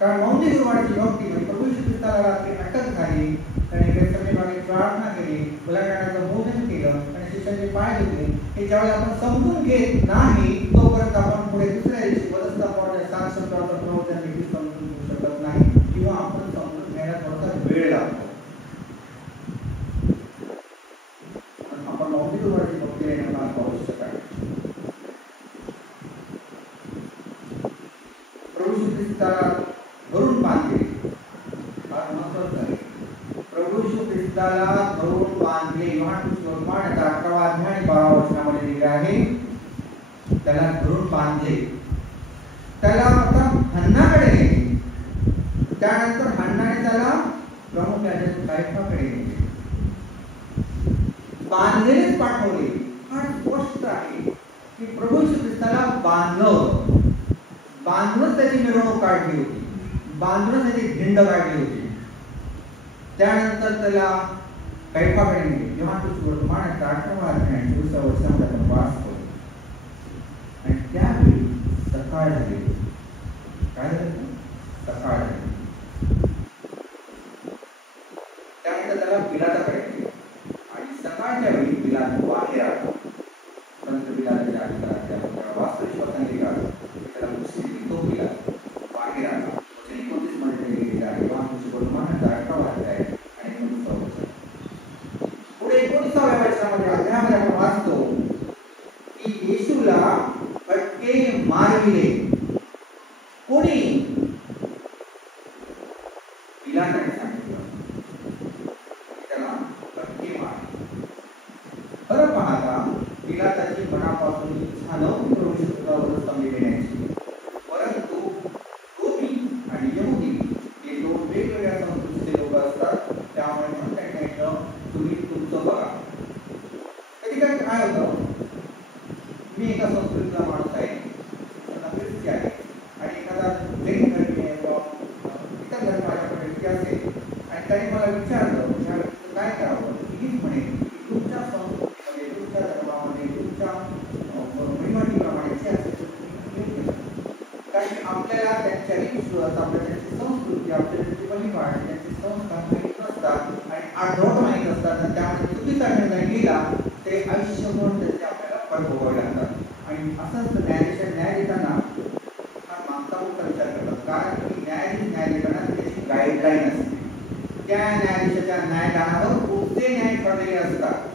कारण मौखिक गुरुवारची भक्ती म्हणजे प्रभू येशू ख्रिस्ताला रात्री अटक झाली, त्याने गैरसमयी प्रार्थना केली, मुलाखतीचं भोजन केलं आणि शिष्याचे पाय धुतले. हे ज्यावेळेला आपण समजून घेत नाही तोपर्यंत आपण पुढे दुसऱ्या दिवशी बदस्तापणे सात शब्दाचा प्रवचन देखील समजून घेऊ शकत नाही किंवा आपण समजून घेण्यात थोडासा वेळ लागतो. आपण मौखिक गुरुवारची भक्ती येण्याला आवश्यक आहे. प्रभू येशू ख्रिस्ताला धरून बांधले, फार महत्वाचं आहे. प्रभू येशू ख्रिस्ताला धरून बांधले. योहान 18 अध्याय आणि 12 वचनामध्ये लिहिले आहे, त्याला धरून बांधले. त्याला आता हन्नाकडे नेले. त्यानंतर हन्नाने त्याला प्रमुख याजक कायफाकडे नेले. बांधलेच पाठवले. फार स्पष्ट आहे की प्रभू येशू ख्रिस्ताला बांधलं, बांधूनच त्याची मिरवणूक काढली होती, बांधूनच त्याची धिंड काढली होती. त्यानंतर त्याला कैफाकडे नेले. जेव्हा तो वर्तमानात 18 अध्याय 20 वर्षामध्ये आपण वाचतो आणि त्यावेळी सकाळ झाली. काय झालं? सकाळ झाली. त्यानंतर त्याला पिलाताकडे नेले आणि सकाळच्या वेळी पिलात बाहेर आला. संत पिलाताच्या अधिकारात वास्तविश्वासाने त्याला मुक्ती दिली. तो पिलात बाहेर आला. 29 मध्ये लिहिलेलं आहे. जेव्हा वर्तमानात 18 अध्याय आणि 19 वचन. पुढे 19व्या वचनामध्ये अध्यायामध्ये आपण वाचतो की येशूला फटके मारविले. कोणी? पिलाताने सांगितलं त्याला फटके मार. खरं पाहता पिलाताची मनापासून इच्छा नव्हती प्रभू येशू ख्रिस्तावर संधी देण्याची, परंतु रोमी आणि यहुदी हे दोन वेगवेगळ्या संस्कृतीचे लोक असतात. त्यामुळे म्हणता येतं तुम्ही तुमचं बघा. कधी काय काय होतं, मी एका संस्कृतीचा माणूस आहे, ख्रिस्ती आहे आणि एखादा जैन धर्मी आहे किंवा इतर धर्माच्या व्यक्ती असेल आणि त्यांनी मला विचारलं काय करावं, हीच म्हणेल की तुमच्या संस्कृतीमध्ये, तुमच्या धर्मामध्ये, तुमच्या महिमाटीप्रमाणे जे असेल कारण आपल्याला त्यांच्या रीतसुरत, आपल्या त्यांची संस्कृती, आपल्या त्यांची परिवार, त्यांचे संस्कार माहीत नसतात आणि आढळून माहीत असतात आणि त्यामुळे चुकीचा निर्णय घेतला ते आयुष्यभर त्याचे आपल्याला फळ भोगावे लागतात. आणि असंच न्यायाधीश न्याय देताना हा मागचा विचार करतात, कारण की न्यायाधीश न्याय देताना त्याची गाईडलाईन असते. त्या न्यायाधीशाच्या न्यायदानावर पुढचे न्याय ठरलेले असतात.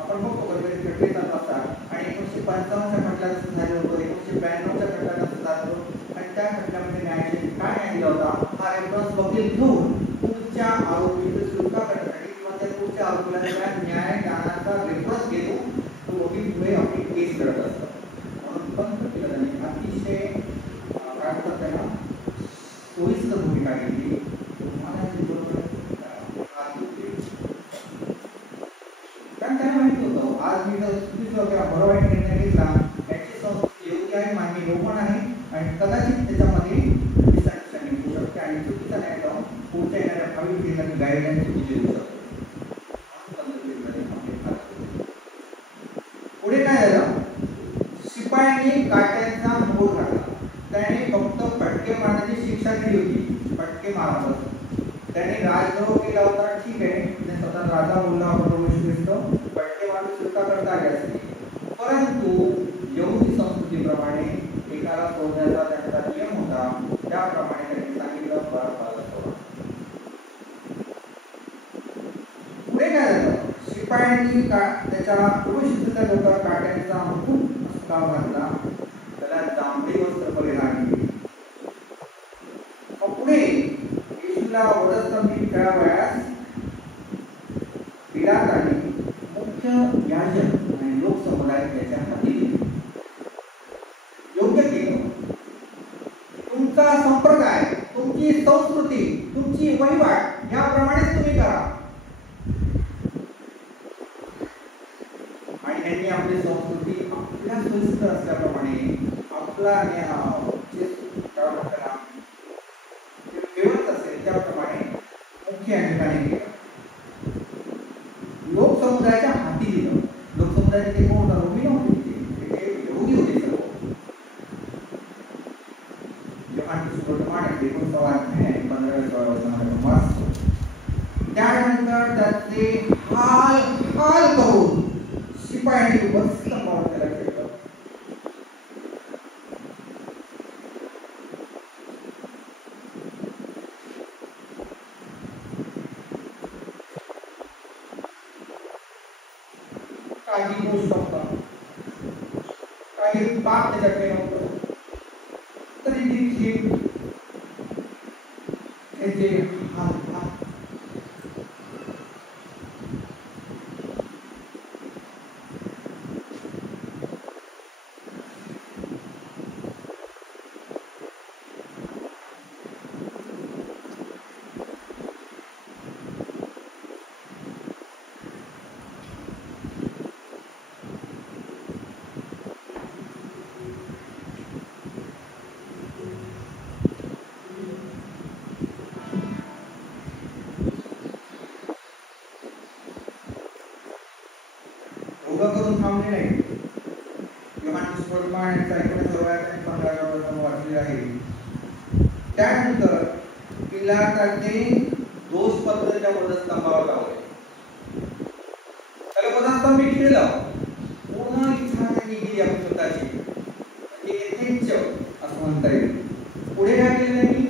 आपण बघतो कधी खटले चालू असतात आणि 1955च्या खटल्यात असं झालं होतं, 1992च्या खटल्यात असं झालं होतं आणि त्या खटल्यामध्ये न्यायाधीशाने काय न्याय दिला होता, हा रेफरन्स वकील घेऊन पुढच्या आरोपीची सुटका करण्यासाठी किंवा त्या पुढच्या आरोपीला त्या न्यायदानाचा रेफरन्स घेऊन तो वकील पुढे आपली केस करत असतात. म्हणून पण त्यांनी अतिशय काय म्हणतात त्याला सोयीस्कर भूमिका घेतली. कारण त्याला माहिती होतं आज मी जर चुकीचं किंवा बरोबर निर्णय घेतला, याची संस्कृती योग्य आहे, मानवी रोपण आहे आणि कदाचित त्याच्यामध्ये मिसअंडरस्टँडिंग होऊ शकते आणि चुकीचा न्याय जाऊन पुढच्या येणाऱ्या भावी पिढीला गाईडलाईन चुकीची देऊ शकते. पुढे काय झालं, शिपायांनी काट्यांचा मोड घातला. त्याने फक्त फटके मारण्याची शिक्षा दिली होती, फटके मारत. त्याने राजद्रोह केला होता, ठीक आहे, त्याने स्वतः राजा बोलला प्रभू येशू ख्रिस्त, फटके मारून सुटका करता आली असते. परंतु यहुदी संस्कृतीप्रमाणे एकाला सोडण्याचा त्यांचा नियम होता, त्याप्रमाणे त्यांनी सांगितलं बरं सोडा. पुढे काय झालं, शिपायांनी त्याच्या प्रभू येशू ख्रिस्ताच्या डोक्यावर काट्यांचा मुकुट घातला, त्याला जांभळी वस्त्र परिधान केली. पुढे येशूला वधस्तंभी करावयास पिलाताने मुख्य याजक आणि लोकसमुदाय त्याच्या हाती दिले. योग्य केलं. तुमचा संपर्क संस्कृती, तुमची वहिवाट याप्रमाणेच तुम्ही करा. आणि यांनी आपली संस्कृती आपल्या सोयीस्कर असल्याप्रमाणे आपला व्यवस्था असेल त्याप्रमाणे मुख्य या ठिकाणी केलं. लोकसमुदायाच्या हाती दिलं. लोकसमुदायाचे ते कोण रोमी नव्हते, ते यहुदी होते सर्व. त्यानंतर त्याचे हाल हाल करून शिपायांनी मस्त पाऊल त्याला ठेवलं. काही गोष्ट नव्हता, काही पाप त्याच्याकडे नव्हतं, तरी देखील त्याचे हाल करून थांबले नाही. योहानस वर्तमान यांचा 19:15 वाचले आहे. त्यानंतर पिलाताने दोषपत्र त्या वधस्तंभावर लावले. त्याला वधस्तंभ केलं. पूर्ण इच्छा त्यांनी केली आपली स्वतःची, म्हणजे यथेच्छ असं म्हणता येईल. पुढे काय केलं त्यांनी?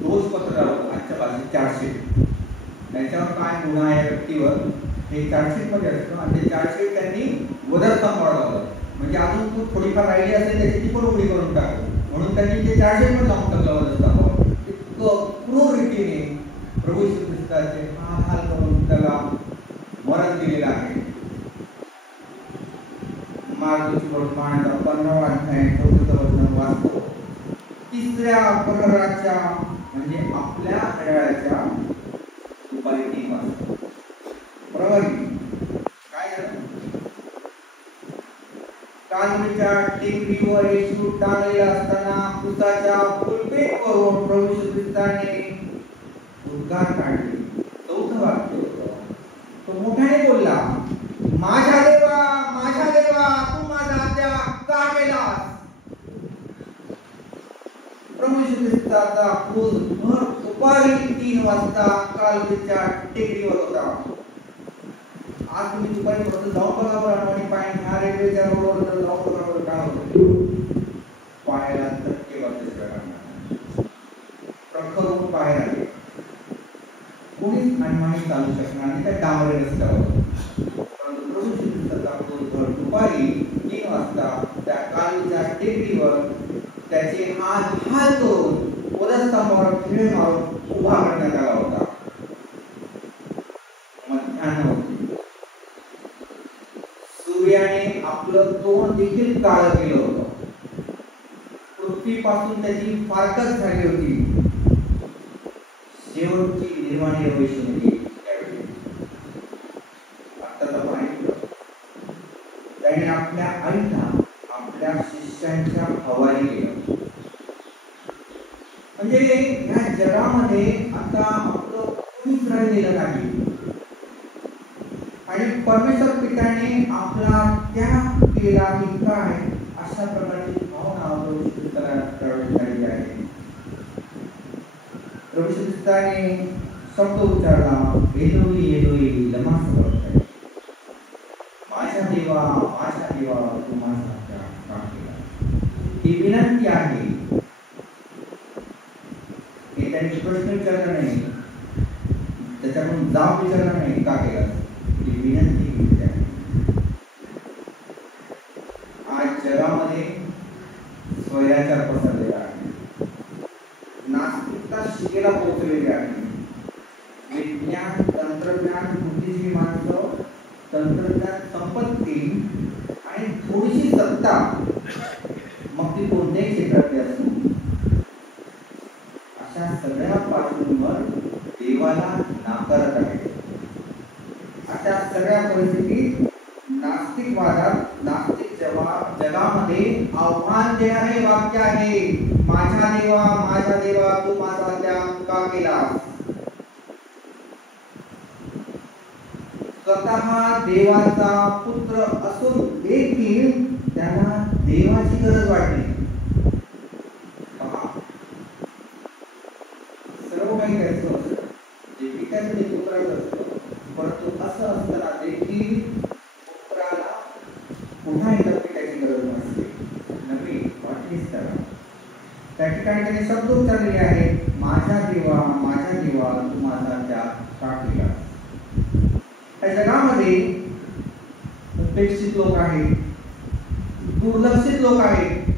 दोषपत्र लावलं. आजच्या भाषेत चार्जशीट. त्याच्यावर काय गुन्हा आहे व्यक्तीवर हे चार्जशीट मध्ये असतं, आणि ते चार्जशीट त्यांनी वधस्तंभावर लावलं. म्हणजे अजून खूप थोडीफार राहिली असेल त्याची ती पण उघडी करून टाकू म्हणून त्यांनी ते चार्जशीट पण लावून टाकलं वधस्तंभावर. इतकं क्रूर रीतीने प्रभू येशू ख्रिस्ताचे हाल करून त्याला मरण दिलेलं आहे. मार्गदर्शक वर्तमानाचा 15वा अध्याय 14 वचन वाचतो. तिसऱ्या प्रहराच्या म्हणजे आपल्या घड्याळाच्या दुपारी 3 वाजता प्रहरी काय झालं? कालवीच्या टेकडीवर येशू टांगलेला असताना पुसाच्या पुलपेटवरून प्रभू येशू ख्रिस्ताने उद्गार काढले. 4थं वाक्य होतं. तो मोठ्याने बोलला, माझ्या देवा तू माझा त्याग का केलास? प्रभू येशू ख्रिस्ताचा क्रूज भर दुपारी 3 वाजता कालवीच्या टेकडीवर होता. आज तुम्ही दुपारी थोडंसं जाऊन बघा बरं, आणि पाणी ह्या रेल्वेच्या रोडवर जर जाऊन बघा बरं काय होतं. पायाला धक्के बसले, प्रखर ऊन बाहेर आले. कोणीच आणमानी चालू शकणार नाही त्या डांबरी रस्त्यावर. परंतु प्रभू येशू ख्रिस्ताचा क्रूज दुपारी 3 वाजता त्या कालवीच्या टेकडीवर त्याचे हाल करून वधस्तंभावर खिळे मारून उभा करण्यात आला होता. मध्यान्ह होती. सूर्याने आपलं तोंड देखील काळं केलं होतं. पृथ्वीपासून त्याची फारकत झाली होती. शेवटची निर्वाणी होईशी होती त्यावेळी. आत्ताच आपण ऐकलं त्याने आपल्या आईला आपल्या शिष्यांच्या हवाली केलं. म्हणजे या जगामध्ये आता आपलं कोणीच राहिलेलं नाही, आणि परमेश्वर पित्याने आपला त्याग केला की काय अशा प्रकारची भावना प्रभू झालेली आहे. प्रभू ख्रिस्ताने शब्द उच्चारला, एलोई एलोई लमा सबक्तानी, माझ्या देवा तू माझा त्याग का केला? ही विनंती आहे. हे त्यांनी प्रश्न विचारला नाही, त्याच्याकडून जाब विचारला नाही, का केला? विनंती केली आहे. आज जगामध्ये स्वैराचार पसरलेला आहे. नास्तिकता शिकेला पोहोचलेली आहे. विज्ञान, तंत्रज्ञान, बुद्धिजीवी माणसं, तंत्रज्ञान, संपत्ती आणि थोडीशी सत्ता, मग ती कोणत्याही क्षेत्रातली असो, अशा सगळ्या बाजूंवर देवाला नाकारत आहेत. अशा सगळ्या परिस्थितीत नास्तिकवादात नास्तिक जगामध्ये आव्हान देणारे वाक्य आहे, माझ्या देवा तू माझा त्याग का केला. स्वतः देवाचा पुत्र असून देखील त्याला देवाची गरज वाटली. सर्व काही करायचं असतं, जे पिकाचं ते पुत्राचं असतं, परंतु असं असताना देखील पुत्राला पुन्हा एकदा पिकाची गरज नसते, नवी वाटलीच करा. त्या ठिकाणी त्याने शब्द उच्चारलेले आहेत, माझ्या देवा तू माझा त्याग का केला. या जगामध्ये उपेक्षित लोक आहेत, दुर्लक्षित लोक आहेत,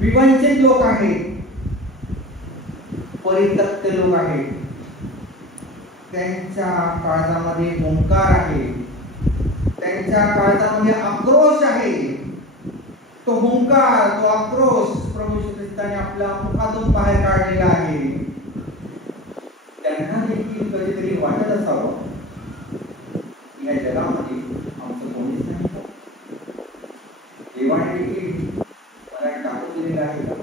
विवंचित लोक आहेत, परित्यक्त लोक आहेत. त्यांच्या काळजामध्ये हुंकार आहे, त्यांच्या काळजामध्ये आक्रोश आहे. तो हुंकार, तो आक्रोश प्रभू श्री ख्रिस्ताने आपल्या मुखातून बाहेर काढलेला आहे. त्यांना देखील कधीतरी वाटत असावं, या जगामध्ये आमचं कोणीच नाही, देवाने देखील मला टाकून दिलेलं आहे.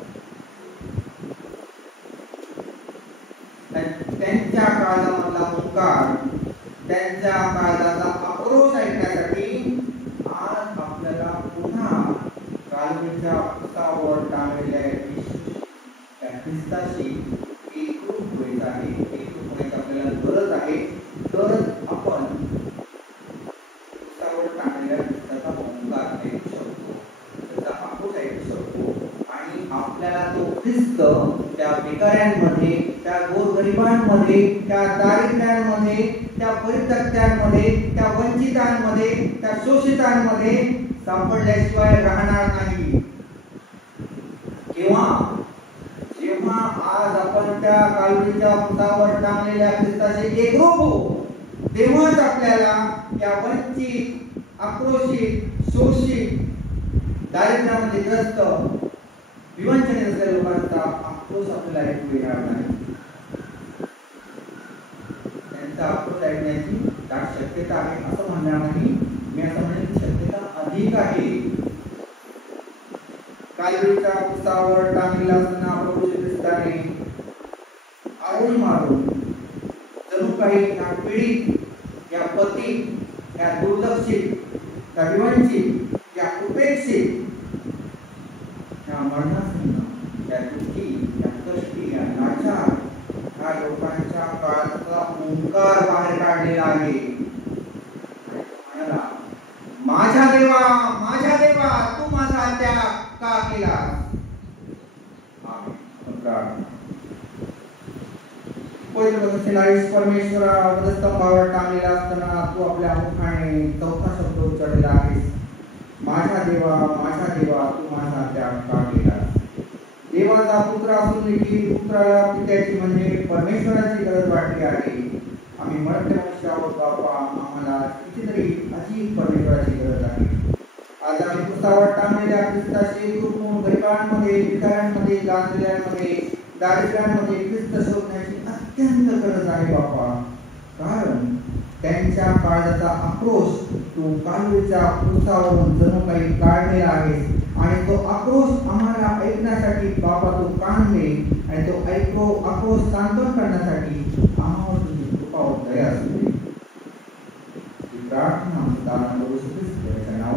त्यांच्या काळजामधला हुंकार, त्यांच्या काळजाचा आक्रोश ऐकण्यासाठी आज आपल्याला पुन्हा कालवेच्या पुस्तकावर टांगलेल्या त्या ख्रिस्ताशी एकरूप व्हायचं आहे, एकरूप व्हायची आपल्याला गरज आहे. तरच आपण पुस्तकावर टांगलेल्या ख्रिस्ताचा हुंकार ऐकू शकतो, त्याचा आक्रोश ऐकू शकतो आणि आपल्याला तो ख्रिस्त त्या भिकाऱ्यांमध्ये, त्या गोरगरिबांमध्ये, त्या दारिद्र्यांमध्ये, त्या परित्यक्त्यांमध्ये, त्या वंचितांमध्ये, त्या शोषितांमध्ये सापडल्याशिवाय राहणार नाही. जेव्हा आज आपण त्या कालवीच्या पुतावर टांगलेल्या ख्रिस्ताचे एकरूप होऊ, तेव्हाच आपल्याला या वंचित, आक्रोशित, शोषित, दारिद्र्यामध्ये ग्रस्त, विवंचनेत असलेल्या लोकांचा आक्रोश आपल्याला ऐकू येणार नाही. त्यांचा आक्रोश ऐकण्याची दाट शक्यता आहे असं म्हणणार नाही, मी असं म्हणेन शक्यता अधिक आहे. कालवीच्या पुतावर टांगलेला असताना प्रभू श्री ख्रिस्ताने आळून मारून जणू काही या पीडित, या पतित, या दुर्लक्षित, या विवंचित, या उपेक्षित, या मरणासन्न, या दुःखी, या कष्टी, या नाचार, या लोकांच्या काळाचा हुंकार बाहेर काढलेला आहे. म्हणाला, माझ्या देवा तू माझा त्याग का केला. परमेश्वरा वधस्तंभावर टांगलेला असताना तू आपल्या मुखाने चौथा शब्द उच्चारलेला आहेस, माझ्या देवा तू माझा त्याग का केला. देवाचा पुत्र असून देखील पुत्राला पित्याची म्हणजे परमेश्वराची गरज वाटली आहे. आम्ही मर्त्य मनुष्य आहोत बाबा, आम्हाला कितीतरी अधिक परमेश्वराची गरज आहे. आज आम्ही पुस्तकावर टांगलेल्या ख्रिस्ताशी एकरूप होऊन गरिबांमध्ये, भिकाऱ्यांमध्ये, गांजलेल्यांमध्ये, दारिद्र्यांमध्ये ख्रिस्त शोधण्याची अत्यंत गरज आहे बाबा. कारण त्यांच्या काळजाचा आक्रोश तू कालवीच्या पुस्तकावरून जणू काही काढलेला आहे आणि तो आक्रोश आम्हाला ऐकण्यासाठी बाबा तू कान दे आणि तो आक्रोश सांत्वन करण्यासाठी आम्हाला तुझी कृपा व दया असू दे. ही प्रार्थना आमच्या नावात